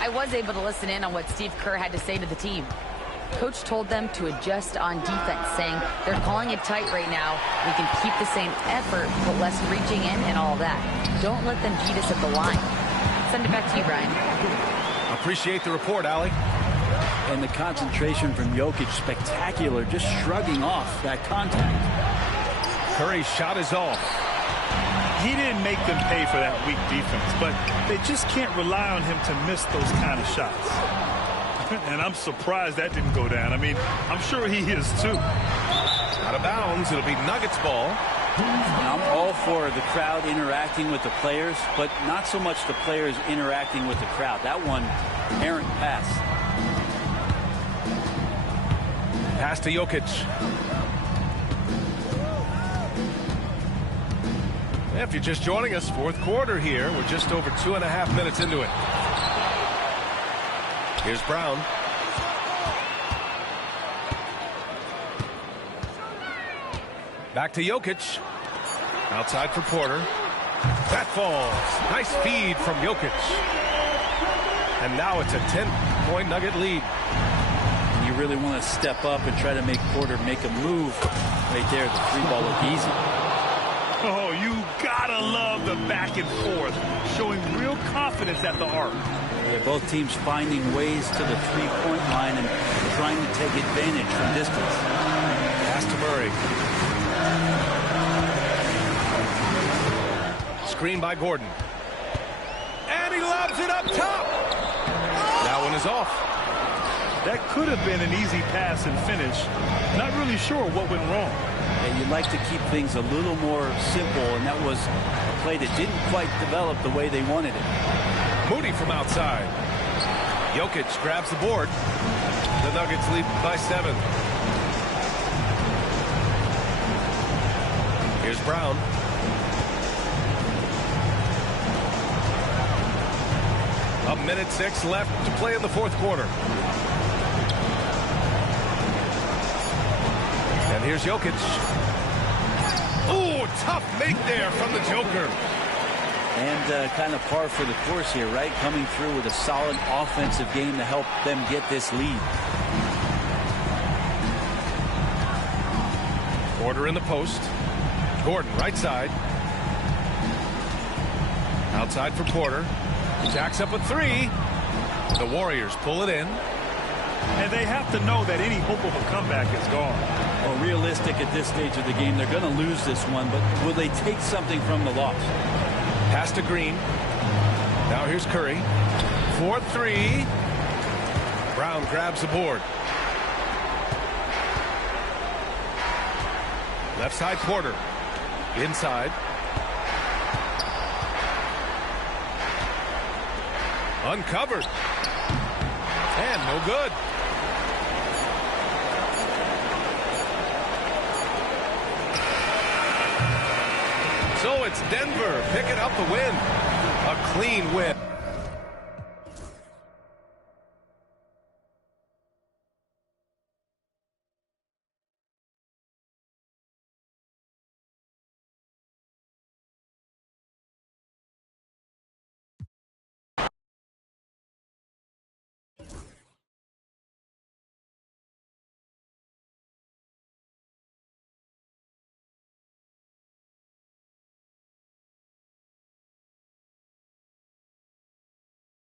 I was able to listen in on what Steve Kerr had to say to the team. Coach told them to adjust on defense, saying they're calling it tight right now. We can keep the same effort, but less reaching in and all that. Don't let them beat us at the line. Send it back to you, Brian. Appreciate the report, Allie. And the concentration from Jokic, spectacular, just shrugging off that contact. Curry's shot is off. He didn't make them pay for that weak defense, but they just can't rely on him to miss those kind of shots. And I'm surprised that didn't go down. I mean, I'm sure he is too. Out of bounds. It'll be Nuggets ball. And I'm all for the crowd interacting with the players, but not so much the players interacting with the crowd. That one, errant pass. Pass to Jokic. If you're just joining us, fourth quarter here. We're just over 2.5 minutes into it. Here's Brown. Back to Jokic. Outside for Porter. That falls. Nice feed from Jokic. And now it's a 10-point Nugget lead. And you really want to step up and try to make Porter make a move. Right there, the three ball looked easy. Oh, you gotta love the back and forth, showing real confidence at the arc. Yeah, both teams finding ways to the three-point line and trying to take advantage from distance. Pass to Murray. Screen by Gordon. And he lobs it up top. That one is off. That could have been an easy pass and finish. Not really sure what went wrong. Yeah, you'd like to keep things a little more simple, and that was a play that didn't quite develop the way they wanted it. Moody from outside. Jokic grabs the board. The Nuggets lead by 7. Here's Brown. A minute 6 left to play in the fourth quarter. And here's Jokic. Ooh, tough make there from the Joker. And kind of par for the course here, right? Coming through with a solid offensive game to help them get this lead. Porter in the post. Gordon right side. Outside for Porter. Jacks up a 3. The Warriors pull it in. And they have to know that any hope of a comeback is gone. Well, realistic at this stage of the game, they're going to lose this one, but will they take something from the loss? Pass to Green. Now here's Curry. 4-3. Brown grabs the board. Left side Porter. Inside. Uncovered. And no good. So it's Denver picking up the win. A clean win.